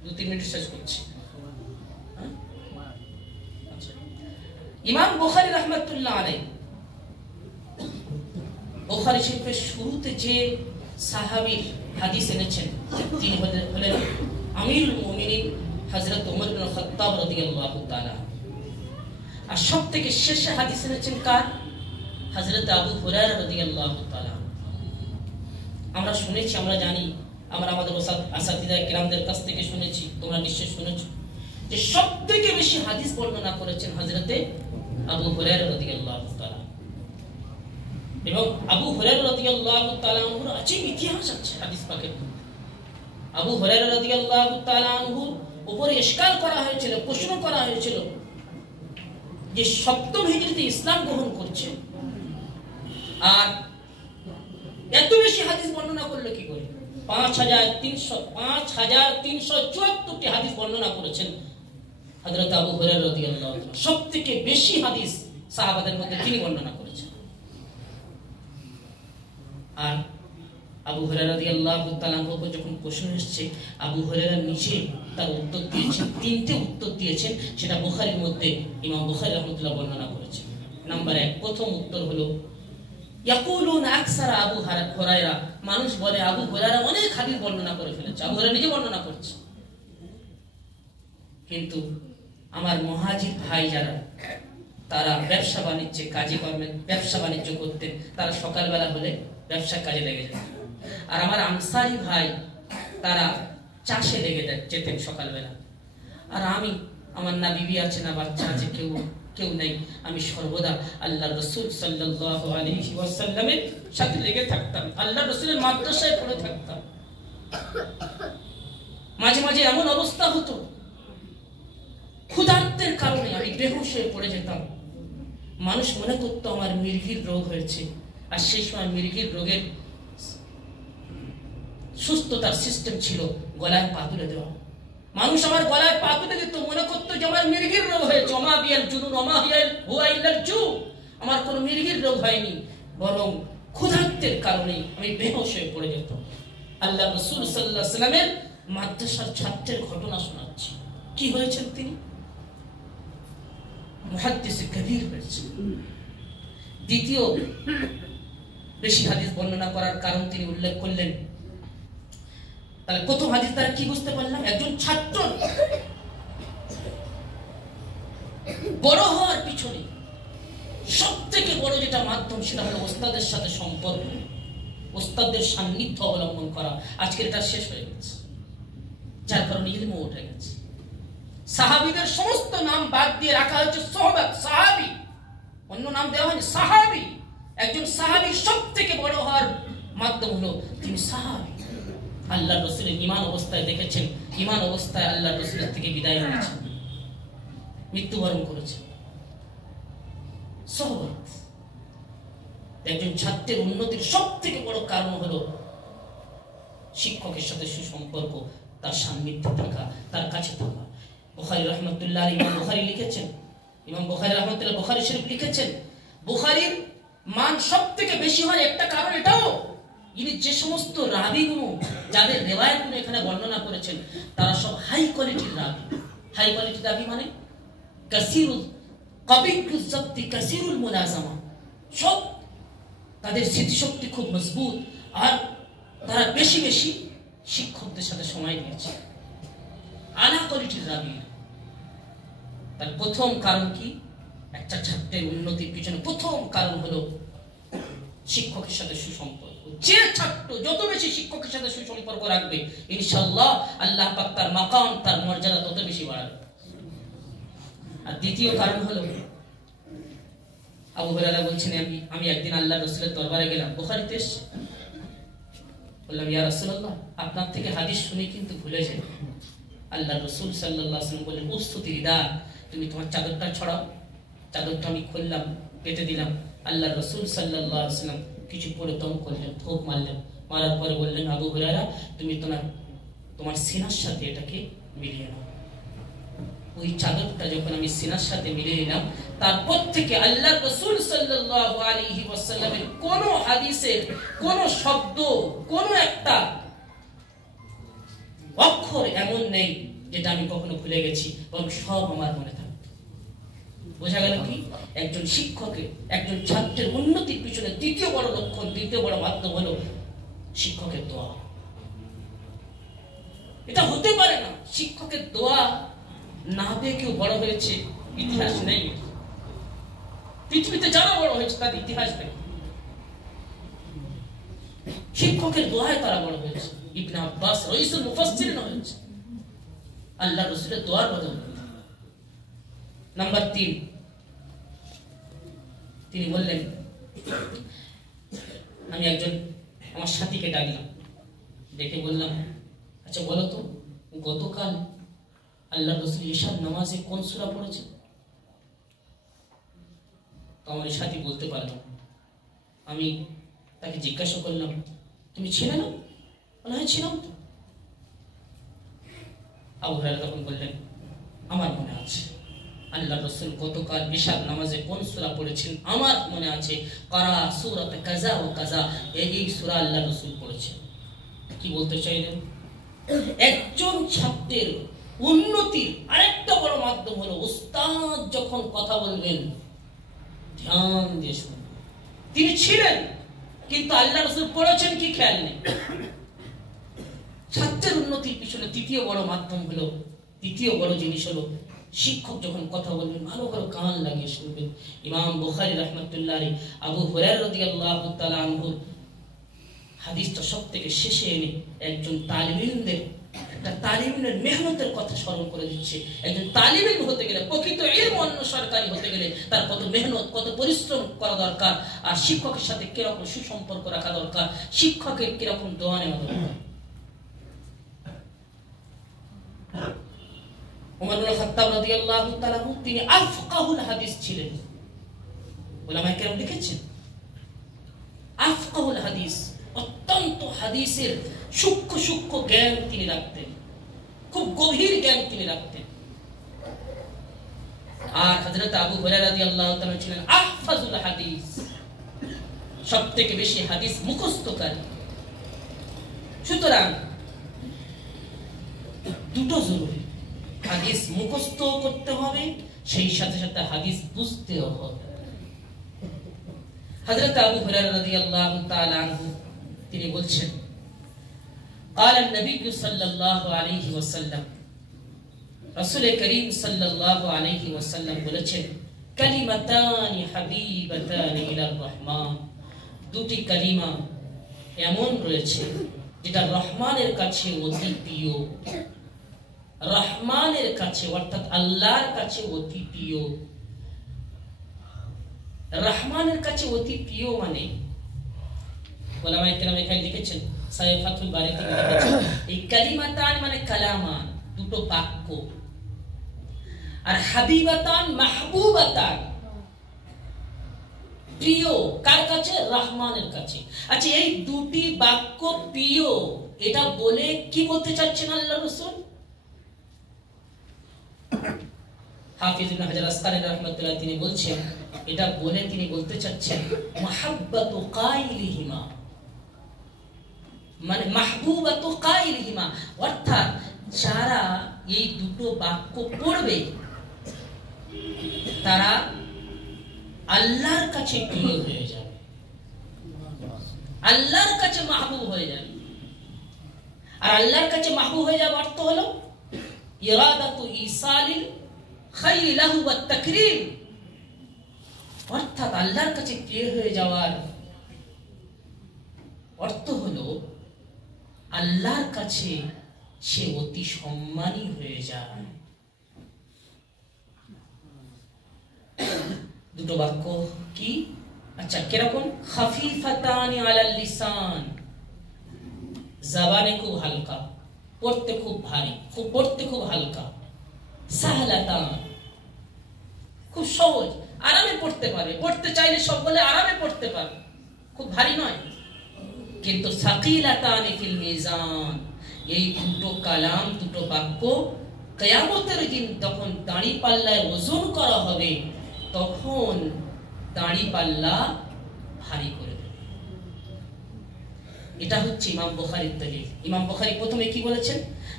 2-3 মিনিট শেষ করছি। ইমাম বুখারী রাহমাতুল্লাহ আলাইহি বুখারী শরীফের শুরুতে যে সাহাবী হাদিস এনেছেন তিনি হলেন আমিরুল মুমিনিন হযরত ওমর ইবনে খাত্তাব রাদিয়াল্লাহু তাআলা। আর সবথেকে শেষে হাদিস এনেছেন কার? হযরত আবু হুরায়রা রাদিয়াল্লাহু তাআলা। আমরা শুনেছি, আমরা জানি, আমরা আমাদের আসাতিদা কেরামদের কাছ থেকে শুনেছি, তোমরা নিশ্চয় শুনেছো যে সবথেকে বেশি হাদিস বর্ণনা করেছেন হযরতে আবু হুরায়রা রাদিয়াল্লাহু তাআলা। এবং আবু হুরায়রা রাদিয়াল্লাহু তাআলা আনহুর আজীব ইতিহাস আছে হাদিস পাকের। আবু হুরায়রা রাদিয়াল্লাহু তাআলা আনহুর উপরে ইশকাল করা হয়েছিল, প্রশ্ন করা হয়েছিল যে সপ্তম হিজরিতে ইসলাম গ্রহণ করছে আর এত বেশি হাদিস বর্ণনা করলো কি করে? 5374টি হাদিস বর্ণনা করেছেন হযরত আবু হুরায়রা রাদিয়াল্লাহু তাআলা। সবথেকে বেশি হাদিস সাহাবাদের মধ্যে তিনি বর্ণনা করেছেন। আর আবু হুরায়রা রাদিয়াল্লাহু তাআলা আনহু যখন প্রশ্ন এসেছে, আবু হুরায়রা নিজে তার উত্তর দিয়েছেন, তিনটে উত্তর দিয়েছেন, সেটা বুখারীর মধ্যে ইমাম বুখারী রাহমাতুল্লাহ বর্ণনা করেছেন। নাম্বার 1, প্রথম উত্তর হলো ইয়াকুলুনা আকসারা আবু হুরায়রা, মানুষ বলে আবু হুরায়রা অনেক হাদিস বর্ণনা করে ফেলেছে, আবু হুরায়রা নিজে বর্ণনা করছে। কিন্তু আমার মুহাজির ভাই যারা, তারা ব্যবসা বাণিজ্যে কাজে কর্মে ব্যবসা বাণিজ্য করতেন, তারা সকালবেলা হলে ব্যবসা কাজে লেগে যেতেন। আর আমার আনসারী ভাই তারা চাষে লেগে যেতেন সকালবেলা। আর আমি, আমার না বিবি আছে না বাচ্চা আছে, কেউ নেই, আমি সর্বদা আল্লাহর রাসূল সাল্লাল্লাহু আলাইহি ওয়াসাল্লামের সাথে লেগে থাকতাম, আল্লাহর রাসূলের মাদ্রাসায় পড়ে থাকতাম। মাঝে মাঝে এমন অবস্থা হতো ক্ষুধার্তের কারণে আমি বেহুশ হয়ে পড়ে যেতাম। মানুষ মনে করতো আমার মির্গির রোগ হয়েছে, আর সেই সময় মির্গির রোগের সুস্থতার সিস্টেম ছিল গলায় পা তুলে দেওয়া। মানুষ আমার গলায় পা তুলে দিত, মনে করতো যে আমার মির্গির রোগ হয়েছে। ওমা বিয়াল জুনুন ওমা হুয়া ইল্লাল জু, আমার কোনো মির্গির রোগ হয়নি, বরং ক্ষুধার্তের কারণে আমি বেহুশ হয়ে পড়ে যেতাম। আল্লাহ রাসূল সাল্লাল্লাহু আলাইহি ওয়াসাল্লামের মাদ্রাসার ছাত্রের ঘটনা শোনাচ্ছি। কি হয়েছেন তিনি? মুহাদ্দিস কবীর হয়েছেন। দ্বিতীয় বেশি হাদিস বর্ণনা করার কারণ তিনি উল্লেখ করলেন। তাহলে প্রথম হাদিস দ্বারা কি বুঝতে পারলাম? একজন ছাত্র বড় হওয়ার পিছনে সবথেকে বড় যেটা মাধ্যম, সেটা হলো ওস্তাদের সাথে সম্পর্ক, ওস্তাদের সান্নিধ্য অবলম্বন করা। আজকের এটা শেষ হয়ে গেছে, যার কারণে ইলমও উঠে গেছে। সাহাবীদের সমস্ত নাম বাদ দিয়ে রাখা হয়েছে সোহবত, সাহাবী, অন্য নাম দেওয়া হয়নি, সাহাবী। একজন সাহাবীর সবথেকে বড় হওয়ার মাধ্যম হলো তিনি সাহাবী। আল্লাহর রাসূলের ঈমান অবস্থায় দেখেছেন, ঈমান অবস্থায় আল্লাহর রাসূলের থেকে বিদায় নিয়েছেন, মৃত্যুবরণ করেছেন। সোহবত একজন ছাত্রের উন্নতির সবথেকে বড় কারণ হলো শিক্ষকের সাথে সুসম্পর্ক, তার সান্নিধ্যে থাকা, তার কাছে থাকা। বুখারী রাহমাতুল্লাহ আলাইহি, ইমাম বুখারী লিখেছেন, ইমাম বুখারী রাহমাতুল্লাহ বুখারী শরীফ লিখেছেন, বুখারীর মান সবথেকে বেশি হয় একটা কারণ এটাও, ইনি যে সমস্ত রাবীগুলো যাদের রিওয়ায়াতগুলো এখানে বর্ণনা করেছেন, তারা সব হাই কোয়ালিটির রাবী। হাই কোয়ালিটির রাবী মানে কাসীরুল কবিয়ুজ যাবতি কাসীরুল মুলাজামা, সব তাদের স্মৃতিশক্তি খুব মজবুত, আর তারা বেশি বেশি শিক্ষকদের সাথে সময় দিয়েছে। আলা কোয়ালিটির রাবী। তার প্রথম কারণ কি? একটা ছাত্রের উন্নতির পিছনে প্রথম কারণ হলো শিক্ষকের সাথে সুসম্পর্ক। যে ছাত্র যত বেশি শিক্ষকের সাথে সুসম্পর্ক রাখবে, ইনশাআল্লাহ আল্লাহ পাক তার মাকাম, তার মর্যাদা তত বেশি বাড়াবে। আর দ্বিতীয় কারণ হলো, আবু হুরায়রা বলছেন, আমি একদিন আল্লাহর রাসূলের দরবারে গেলাম, বুখারীতে এসেছে, বললাম ইয়া রাসূলুল্লাহ, আপনার থেকে হাদিস শুনে কিন্তু ভুলে যাই। আল্লাহর রাসূল সাল্লাল্লাহু আলাইহি ওয়াসাল্লাম বললেন, উসতুতি রিদা, তুমি তোমার চাদরটা ছড়াও। চাদরটা আমি খুললাম, পেতে দিলাম। আল্লাহর রাসূল সাল্লাল্লাহু আলাইহি ওয়াসাল্লাম কিছু পরে দম করলেন, ধোপ মারলেন, মারার পরে বললেন, আবু হুরায়রা, তুমি তোমার সিনার সাথে এটাকে মিলিয়ে নাও। ওই চাদরটা যখন আমি সিনার সাথে মিলিয়ে নিলাম, তারপর থেকে আল্লাহর রাসূল সাল্লাল্লাহু আলাইহি ওয়াসাল্লামের কোন হাদিসের কোন শব্দ, কোন একটা অক্ষর এমন নেই যেটা আমি কখনো ভুলে গেছি, বরং সব আমার মনে থাকে। বোঝা গেল কি? একজন শিক্ষকের, একজন ছাত্রের উন্নতির পিছনে দ্বিতীয় বড় লক্ষণ, দ্বিতীয় বড় মাধ্যম হলো শিক্ষকের দোয়া। এটা হতে পারে না শিক্ষকের দোয়া না পেয়ে কেউ বড় হয়েছে, ইতিহাস নেই। পৃথিবীতে যারা বড় হয়েছে তার ইতিহাস নেই, শিক্ষকের দোয়ায় তারা বড় হয়েছে। ইবনে আব্বাস রাইসুল মুফাসসিরিন হয়েছে আল্লাহর রাসূলের দোয়ার বদৌলতে। নাম্বার 3, তিনি বললেন, আমি একজন আমার সাথীকে ডাকলাম, ডেকে বললাম, আচ্ছা বলো তো, গতকাল আল্লাহ রাসূল ইশার নামাজে কোন সূরা পড়েছে? তো আমার সাথী বলতে পারল। আমি তাকে জিজ্ঞাসা করলাম, তুমি ছিলে না? বলে, হ্যাঁ ছিলাম তো। আবু হুরায়রা তখন বললেন, আমার মনে আছে আল্লাহ রাসূল গতকাল ইশার নামাজে কোন সূরা পড়েছেন, আমার মনে আছে, কারা সূরাত কাযা ও কাযা, এই সূরা আল্লাহ রাসূল পড়েছেন। কি বলতে চাইলেন? একজন ছাত্রের উন্নতির আরেকটা বড় মাধ্যম হলো উস্তাদ যখন কথা বলবেন ধ্যান দিয়ে শুনবেন। তিনি ছিলেন, কিন্তু আল্লাহ রাসূল পড়েছেন কি খেয়াল নেই। ছাত্রের উন্নতির পিছনে তৃতীয় বড় মাধ্যম হলো, তৃতীয় বড় জিনিস হলো শিক্ষক যখন কথা বলবেন ভালো করে কান লাগিয়ে শুনবেন। ইমাম বুখারী রাহমাতুল্লাহ আলাইহি আবু হুরায়রা রাদিয়াল্লাহু তাআলা আনহু হাদিসটা সবথেকে শেষে এনে একজন তালিবিনদের একটা তালিবিনের মেহনতের কথা স্মরণ করে দিচ্ছে। একজন তালিবিন হতে গেলে, প্রকৃত ইলম অন্বেষণকারী হতে গেলে তার কত মেহনত, কত পরিশ্রম করা দরকার, আর শিক্ষকের সাথে কিরকম সুসম্পর্ক রাখা দরকার, শিক্ষকের কিরকম দোয়া নেওয়া দরকার। ওমর ইবনে খাত্তাব রাদিয়াল্লাহু তাআলা তিনি আফকাহুল হাদিস ছিলেন। উলামায়ে কেরাম লিখেছেন আফকাহুল হাদিস, অত্যন্ত হাদিসের সূক্ষ্ম সূক্ষ্ম জ্ঞান তিনি রাখতেন, খুব গভীর জ্ঞান তিনি রাখতেন। আর হযরত আবু হুরায়রা রাদিয়াল্লাহু তাআলা ছিলেন আহফাজুল হাদিস, সবথেকে বেশি হাদিস মুখস্থকারী। সুতরাং দুটো জরুরি, হাদিস মুখস্থ করতে হবে, সেই সাথে সাথে হাদিস বুঝতেও হবে। হযরত আবু হুরায়রা রাদিয়াল্লাহু তাআলা আনহু তিনি বলছেন, قال النبي صلى الله عليه وسلم, রাসূল করিম সাল্লাল্লাহু আলাইহি ওয়াসাল্লাম বলেছেন, কালিমাতানি হাবিবাতানি ইলার রহমান, দুটি কালিমা এমন রয়েছে যেটা রহমানের কাছে অতি প্রিয়। রহমানের কাছে অর্থাৎ আল্লাহর কাছে অতি প্রিয়। রহমানের কাছে অতি প্রিয় মানে ওলামায়ে কেরাম এখানে লিখেছেন, সাহেব ফাতুল বারীতে লিখেছেন, এই কালিমাতান মানে কালামান, দুটো বাক্য, আর হাবিবাতান মাহবুবাতান, প্রিয় কার কাছে? রহমানের কাছে। আচ্ছা, এই দুটি বাক্য প্রিয়, এটা বলে কি বলতে চাচ্ছেন আল্লাহ রাসূল? হাফিজ ইবনে হাজার আসকালানী রাহমাতুল্লাহ তিনি বলছেন, এটা বলে তিনি বলতে চাচ্ছেন মুহাব্বাতু কাইলিহিমা, মানে মাহবুবাতু কাইলিহিমা, অর্থাৎ যারা এই দুটো বাক্য পড়বে তারা আল্লাহর কাছে প্রিয় হয়ে যাবে, আল্লাহর কাছে মাহবুব হয়ে যাবে। আর আল্লাহর কাছে মাহবুব হয়ে যাওয়ার অর্থ হলো ইরাদাতু ইসালিল খাইরি লাহু ওয়াত তাকরীম, অর্থাৎ আল্লাহর কাছে প্রিয় হয়ে যাওয়ার অর্থ হলো আল্লাহর কাছে সে অতি সম্মানী হয়ে যায়। দুটো বাক্য কি? আচ্ছা, কিরকম? খাফিফাতানি আলাল লিসান, জবানে খুব হালকা, পড়তে খুব ভারী, পড়তে খুব হালকা। সাহলাতান, খুব সহজ, আরামে পড়তে পারে, পড়তে চাইলে সব বলে আরামে পড়তে পারে, খুব ভারী নয়। কিন্তু সাকিলাতানি ফিল মিজান, এই দুটো কালাম, দুটো বাক্য কিয়ামতের দিন তখন দাঁড়ি পাল্লায় ওজন করা হবে, তখন দাঁড়ি পাল্লা ভারী করে দেবে। এটা হচ্ছে ইমাম বুখারীর দলিল। ইমাম বুখারী প্রথমে কি বলেছেন?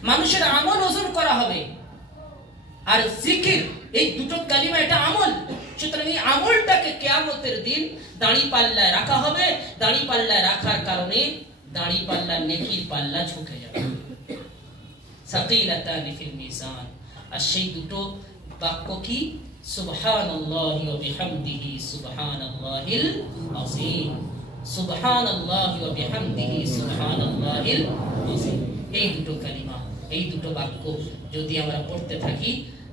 মানুষের আমল ওজন করা হবে, আর জিকির, এই দুটো কালিমা এটা আমল। সুতরাং এই আমলটাকে কিয়ামতের দিন দাঁড়ি পাল্লায় রাখা হবে। দাঁড়ি পাল্লায় রাখার কারণে দাঁড়ি পাল্লার নেকির পাল্লা ঝুঁকে যাবে। সাকিলাতানি ফিল মিজান, আর সেই দুটো বাক্য কি? সুবহানাল্লাহি ওয়া বিহামদিহি সুবহানাল্লাহিল আযীম, সুবহানাল্লাহি ওয়া বিহামদিহি সুবহানাল্লাহিল আযীম। এই দুটো কালিমা, এই দুটো বাক্য যদি আমরা পড়তে থাকি,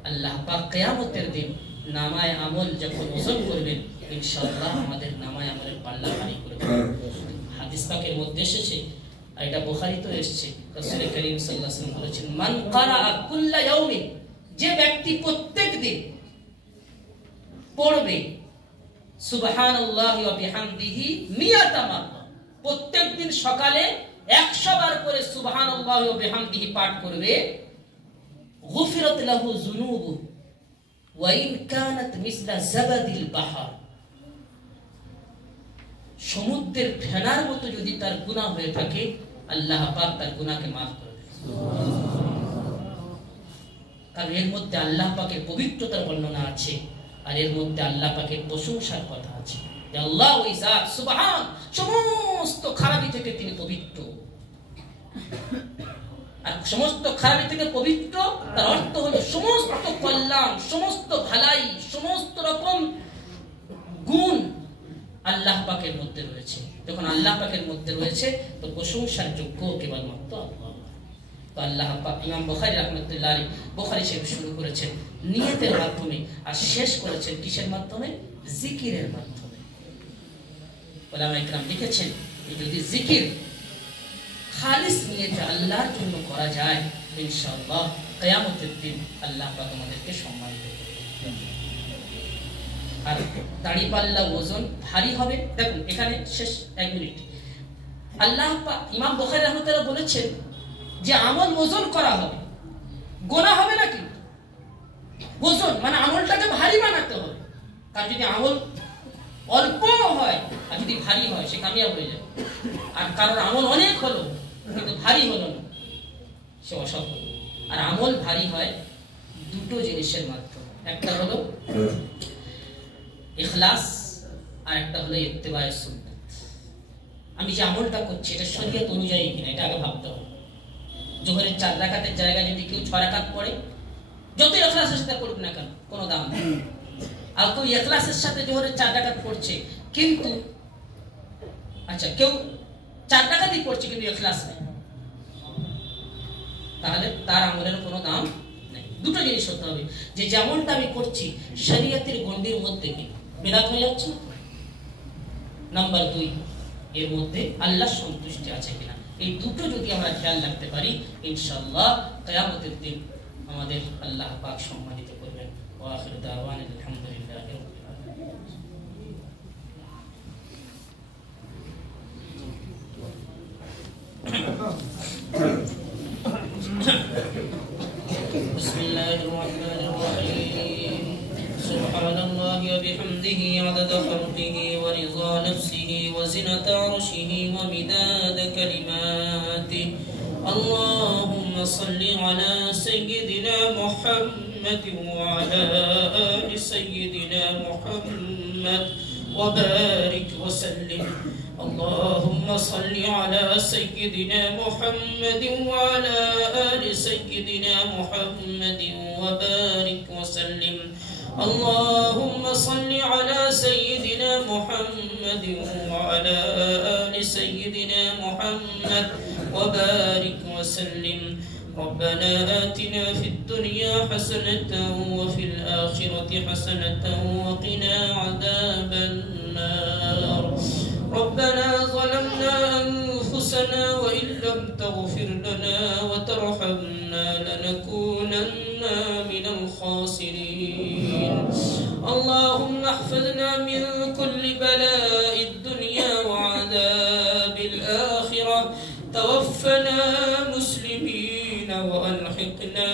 আল্লাহ পাক কিয়ামতের দিন নামায় আমল যখন ওজন করবেন ইনশাআল্লাহ আমাদের নামায় আমলের পাল্লা ভারী করে দেবেন। হাদিস পাকের মধ্যে এসেছে, আর এটা বুখারীতে এসেছে, রাসূল করিম সাল্লাল্লাহু আলাইহি ওয়াসাল্লাম বলেছেন, মান ক্বারা কুল্লা ইয়াউমিন, যে ব্যক্তি প্রত্যেক দিন পড়বে সুবহানাল্লাহি ওয়া বিহামদিহি মিয়াতা মাররা, প্রত্যেক দিন সকালে 100 বার করে সুবহানাল্লাহি ওয়া বিহামদিহি পাঠ করবে, গুফিরাত লাহু যুনুবু ওয়া ইন কানাত মিসলা জাবাদিল বাহর, সমুদ্রের ফেনার মতো যদি তার গুনাহ হয়ে থাকে আল্লাহ পাক তার গুনাহকে maaf করে দেন। কারণ এর মধ্যে আল্লাহ পাকের পবিত্রতার বর্ণনা আছে, আর এর মধ্যে আল্লাহ পাকের প্রশংসার কথা আছে যে আল্লাহ ওই জাত সুবহান, সমস্ত খারাপি থেকে তিনি পবিত্র। আর সমস্ত খারাপি থেকে পবিত্র তার অর্থ হলো সমস্ত কল্যাণ, সমস্ত ভালাই, সমস্ত রকম গুণ আল্লাহ পাকের মধ্যে রয়েছে। যখন আল্লাহ পাকের মধ্যে রয়েছে তো প্রশংসার যোগ্য কেবলমাত্র আল্লাহ। তো আল্লাহ পাক ইমাম বুখারী রাহমাতুল্লাহ আলাইহি বুখারী শরীফ শুরু করেছেন নিয়তের মাধ্যমে, আর শেষ করেছেন কিসের মাধ্যমে? জিকিরের মাধ্যমে। ওলামা ইকরাম লিখেছেন যদি জিকির খালিস নিয়তে আল্লাহর জন্য করা যায় ইনশাআল্লাহ কিয়ামতের দিন আল্লাহ পাক আমাদেরকে সম্মানিত করবেন। আর দাড়ি পাল্লা ওজন ভারী হবে। দেখুন এখানে শেষ 1 মিনিট, আল্লাহ পাক ইমাম বুখারী রাহমাতুল্লাহ বলেছেন যে আমল ওজন করা হবে, গোনা হবে না, কিন্তু ওজন মানে আমলটাকে ভারী বানাতে হবে। কারণ যদি আমল অল্প হয় আর যদি ভারী হয় সে কামিয়াব হয়ে যাবে। আর কারণ আমল অনেক হলো কিন্তু ভারী হলো না, সে অসফল। আর আমল ভারী হয় দুটো জিনিসের মাধ্যমে, একটা হলো ইখলাস আর একটা হলো ইত্তেবায়ে সুন্নাত। আমি যে আমলটা করছি এটা শরীয়ত অনুযায়ী কিনা এটা আগে ভাবতে হবে। জোহরের 4 রাকাতের জায়গায় যদি কেউ 6 রাকাত পড়ে, যতই ইখলাসের সাথে পড়ুক না কেন কোনো দাম নেই। আর কেউ ইখলাসের সাথে জোহরের 4 রাকাত পড়ছে কিন্তু আচ্ছা কেউ 4 রাকাতই পড়ছে কিন্তু ইখলাস নেই, তাহলে তার আমলের কোনো দাম নেই। দুটো জিনিস হতে হবে, যে যেমনটা আমি করছি শরীয়তের গণ্ডির মধ্যে কি বিদআত হয়ে যাচ্ছে। নাম্বার 2, এর মধ্যে আল্লাহর সন্তুষ্টি আছে কিনা। এই দুটো যদি আমরা খেয়াল রাখতে পারি ইনশাআল্লাহ কিয়ামতের দিন আমাদের আল্লাহ পাক সম্মানিত করবেন। ওয়া আখিরু দাওয়ানা আলহামদুলিল্লাহি রাব্বিল আলামিন। বিসমিল্লাহির রাহমানির রাহিম। সুবহানাল্লাহি ওয়া বিহামদিহি আদাদা খালকিহি ওয়া রিযা নাফসিহি ওয়া জিনাতা আরশিহি ওয়া মিদাদা কালিমাতিহি। اللهم صل على سيدنا محمد وعلى آل سيدنا محمد وبارك وسلم. اللهم صل على سيدنا محمد وعلى آل سيدنا محمد وبارك وسلم. اللهم صل على سيدنا محمد وعلى آل سيدنا محمد وبارك وسلم. ربنا آتنا في الدنيا حسنة وفي الآخرة حسنة وقنا عذاب النار. ربنا ظلمنا أنفسنا وإن لم تغفر لنا وترحمنا لنكونن من الخاسرين. اللهم احفظنا من كل بلاء الدنيا وعذاب الآخرة. توفنا مسلمين وألحقنا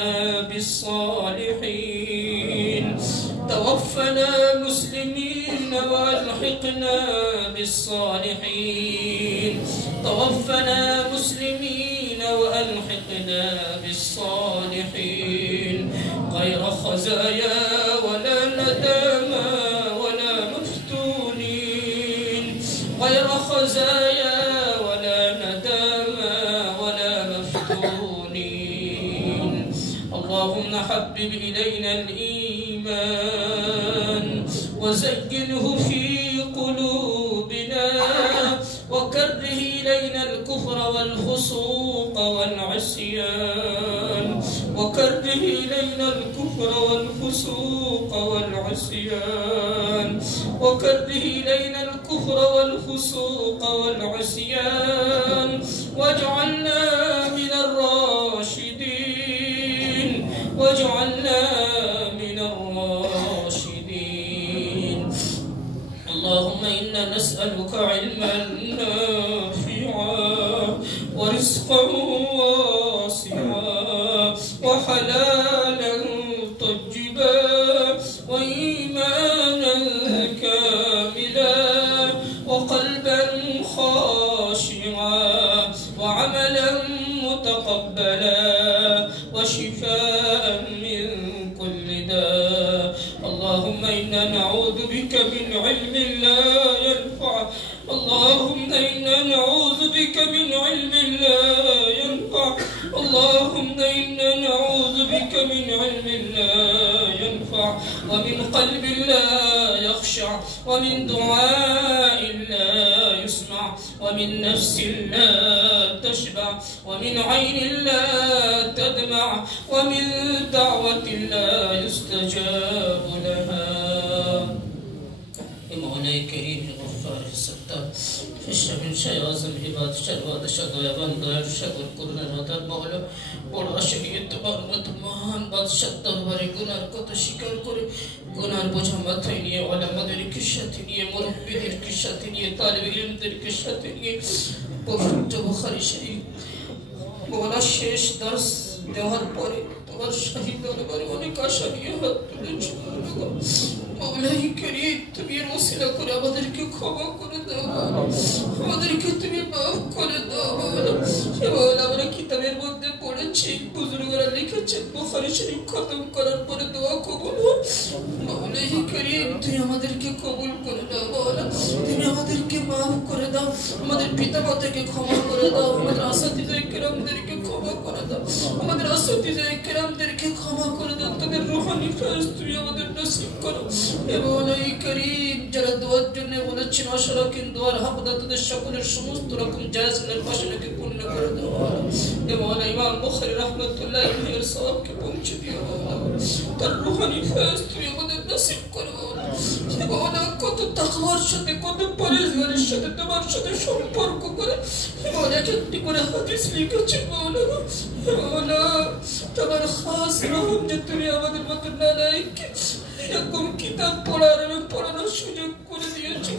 بالصالحين. توفنا مسلمين وألحقنا بالصالحين. توفنا مسلمين وألحقنا بالصالحين. غير خزايا ولا ندامى ولا مفتونين. غير خزايا ولا ندامى ولا مفتونين. اللهم حبب إلينا الإيمان وزينه في قلوبنا وكره إلينا الكفر والفسوق والعصيان وكره إلينا الكفر والفسوق والعصيان وكره إلينا الكفر والفسوق والعصيان واجعلنا من الراشدين واجعلنا من الراشدين. اللهم إنا نسألك علما نافعا ورزقا واسعا وحلالا طيبا وإيمانا كاملا وقلبا خاشعا وعملا متقبلا وشفاء من كل داء. اللهم إنا نعوذ بك من علم لا ينفع اللهم إنا نعوذ بك من علم لا ينفع اللهم إنا نعوذ بك من علم لا ينفع ومن قلب لا يخشع ومن دعاء لا يسمع ومن نفس لا تشبع ومن عين لا تدمع ومن دعوة لا يستجاب لها. مولاي كريم الغفار الستار من شيء أعظم عباد شهوات شهوان دار شهور كرنا هذا مولا বড় আশীর্বাদ তোমার মতো মহান বাদশাহ দরবারে গুনার কথা স্বীকার করে গুনার বোঝা মাথায় নিয়ে ওলামাদেরকে সাথে নিয়ে মুরব্বিদেরকে সাথে নিয়ে তালিবে ইলমদেরকে সাথে নিয়ে পবিত্র বুখারী শরীফ মোলা শেষ দর্শ দেওয়ার পরে তোমার শাহী দরবারে অনেক আশা নিয়ে হাত তুলেছি। মওলাই করিম তুমি এর ওসিলা করে আমাদেরকে ক্ষমা করে দাও আমাদেরকে তুমি মাফ করে দাও। আমরা কিতাবের মধ্যে পড়েছি বুজুর্গরা লিখেছেন বুখারী শরীফ খতম করার পরে দোয়া কবুল হয়। মওলাই করিম তুমি আমাদেরকে কবুল করে দাও মাওলা তুমি আমাদেরকে মাফ করে দাও আমাদের পিতামাতাকে ক্ষমা করে দাও আমাদের আসাতিজায়ে কেরামদেরকে ক্ষমা করে দাও আমাদের আসাতিজায়ে কেরামদেরকে ক্ষমা করে দাও তাদের রূহানি ফেরেশ তুমি আমাদের নসিব করো। মওলাই করিম যারা দোয়ার জন্য বলেছেন আশা রাখেন দোয়ার হকদার তাদের সকলের সমস্ত রকম জায়েজ নির্বাচনকে পূর্ণ করে দাও। মওলা ইমাম বুখারী রাহমাতুল্লাহ আলাইহির সওয়াবকে পৌঁছে দিও তার রূহানি ফেরেশ তুমি আমাদের নসিব করো। মওলা কত তাকওয়ার সাথে কত পরহেজগারির সাথে তোমার সাথে সম্পর্ক করে মওলা একটি করে হাদিস লিখেছেন মওলা তোমার খাস রহম যে তুমি আমাদের মতো নালায়েককে এরকম কিতাব পড়ার এবং পড়ানোর সুযোগ করে দিয়েছো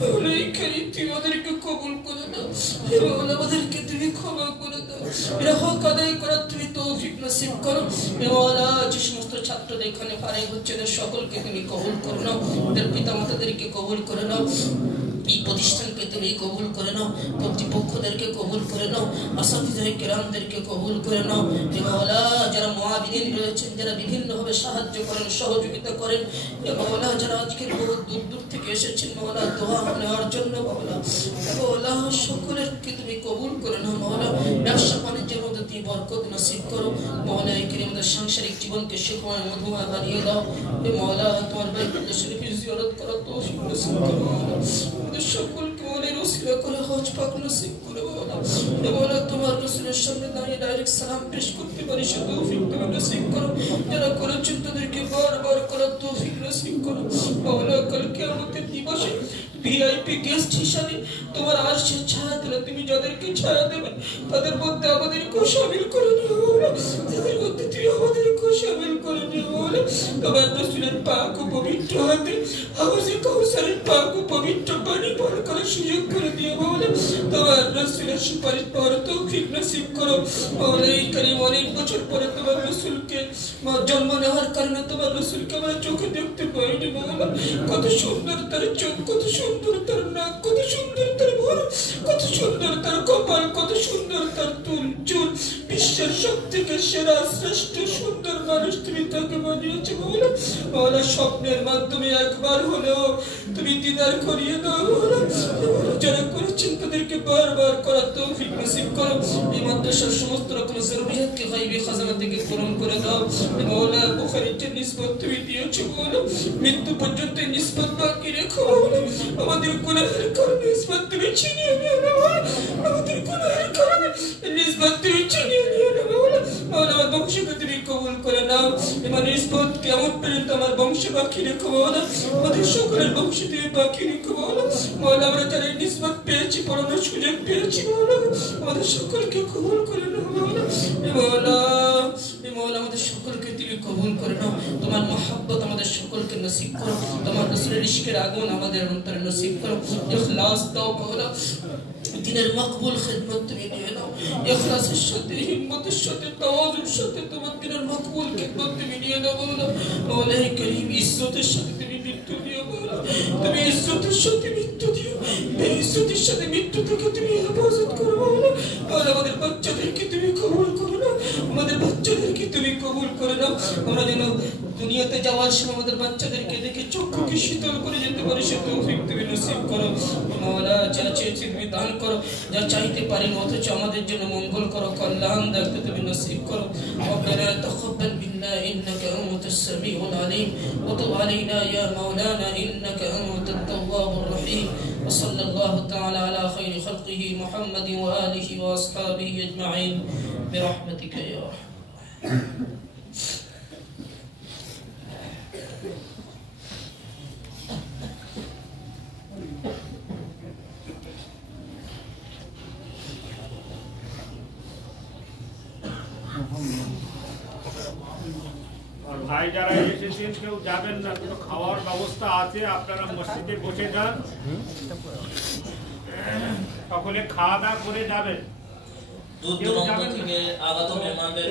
মওলাই করিম তুমি আমাদেরকে কবুল করে দাও আমাদেরকে তুমি ক্ষমা করে দাও এর হক আদায় করার তুমি তৌফিক নসিব করো। মওলা যে সমস্ত ছাত্রদের এখানে ফারিগ হচ্ছে এদের সকলকে তুমি কবুল করে নাও এদের পিতামাতাদেরকে কবুল করে নাও এই প্রতিষ্ঠানকে তুমি কবুল করে নাও কর্তৃপক্ষদেরকে কবুল করে নাও আসাতিজায়ে কেরামদেরকে কবুল করে নাও। মওলা যারা মুআবিদিন রয়েছেন যারা বিভিন্নভাবে সাহায্য করেন সহযোগিতা করেন মওলা যারা আজকে বহু দূর দূর থেকে এসেছেন মওলা দোয়া নেওয়ার জন্য মওলা সকলেরকে তুমি কবুল করে নাও। মওলা ব্যবসা বাণিজ্যের মধ্যে তুমি বরকত নসিব করো। মওলা করিম আমাদের সাংসারিক জীবনকে সুখময় মধুময় বানিয়ে দাও। মওলা তোমার বাইতুল্লাহ শরীফের জিয়ারত করার তৌফিক নসিব করো। সকলকে মনের ওসিলা করে হজ পাক নসিব করে মওলা তোমার রাসূলের সামনে দাঁড়িয়ে ডাইরেক্ট সালাম পেশ করতে পারি সে তৌফিক তুমি নসিব করো। যারা করেছেন তাদেরকে বারবার করার তৌফিক নসিব করো। মওলা কাল কিয়ামতের দিবসে ভিআইপি গেস্ট হিসাবে তোমার আরশের ছায়া দিলে তুমি যাদেরকে ছায়া দেবে তাদের মধ্যে আমাদেরকেও শামিল করে নিও তাদের মধ্যে তুমি আমাদেরকেও শামিল করে নিও তোমার রাসূলের পাক ও পবিত্র হাতে হাউজে কাউসারের পাক ও পবিত্র পানি পান করার সুযোগ করে দিও তোমার রাসূলের সুপারিশ পাওয়ার তৌফিক নসিব করো। মওলাই করিম অনেক বছর পরে তোমার রাসূলকে জন্ম নেওয়ার কারণে তোমার রাসূলকে আমরা চোখে দেখতে পাইনি মওলা কত সুন্দর তার চোখ কত সুন্দর তার নাক কত সুন্দর তার মুখ কত সুন্দর তার কপাল কত সুন্দর তার চুল বিশ্বের সবথেকে সেরা শ্রেষ্ঠ সুন্দর মানুষ তুমি তাকে বানিয়েছো মওলা স্বপ্নের মাধ্যমে একবার হলেও তুমি দিদার করিয়ে দাও যারা করেছেন তাদেরকে বারবার করার তৌফিক নসিব করো। এই মাদ্রাসার সমস্ত রকম জরুরিয়াতকে গায়বী খাজানা থেকে পূরণ করে দাও। মওলা বুখারীর যে নিসবত তুমি দিয়েছো মৃত্যু পর্যন্ত নিসবত বাকি রেখো আমাদের গুনাহের কারণে নিসবত তুমি ছিনিয়ে নিও আমাদের গুনাহের কারণে নিসবত তুমি ছিনিয়ে নিও মওলা বংশকে আমার বংশ বাকি রেখো মাওলা, আমাদের সকলের বংশ তুমি বাকি রেখো মাওলা। মাওলা আমরা যারা নিসবত পেয়েছি, পড়ানোর সুযোগ পেয়েছি মাওলা, আমাদের সকলকে কবুল করে নাও মাওলা। মাওলা আমাদের সকলকে তুমি কবুল করে নাও, তোমার মহব্বত আমাদের সকলকে নসিব করো, তোমার রাসূলের ইশকের আগুন আমাদের অন্তরে নসিব করো, ইখলাস দাও মাওলা, দিনের মকবুল খিদমত তুমি নিয়ে নাও, ইখলাসের সাথে হিম্মতের সাথে তাওয়াজুর সাথে তোমার দিনের মকবুল খিদমত তুমি নিয়ে নাও মাওলা। মাওলাই করিম ইজ্জতের সাথে তুমি মৃত্যু দিও মাওলা, তুমি ইজ্জতের সাথে মৃত্যু দিও, বেইজ্জতের সাথে মৃত্যু থেকে তুমি হেফাজত করো মাওলা। আর আমাদের বাচ্চাদেরকে তুমি কবুল করো না, আমাদের বাচ্চাদেরকে তুমি কবুল করে নাও, আমরা যেন দুনিয়াতে যাওয়ার সময় আমাদের বাচ্চাদেরকে দেখে চক্ষুকে শীতল করে যেতে পারি, সে তৌফিক তুমি নসিব করো মাওলা। যা চেয়েছি তুমি দান করো, যা চাইতে পারি না অথচ আমাদের জন্য মঙ্গল করো, কল্যাণ দেখতে তুমি নসিব করো। ربنا تقبل منا انك انت السميع العليم وتب علينا يا مولانا انك انت التواب الرحيم وصلى الله تعالى على خير خلقه محمد واله واصحابه اجمعين برحمتك يا ارحم আর ভাই যারা এসেছেন কেউ যাবেন না, কোনো খাওয়ার ব্যবস্থা আছে, আপনারা মসজিদে বসে যান, সকলে খাওয়া দাওয়া করে যাবেন। দূর দূরান্ত থেকে আগত মেহমানদের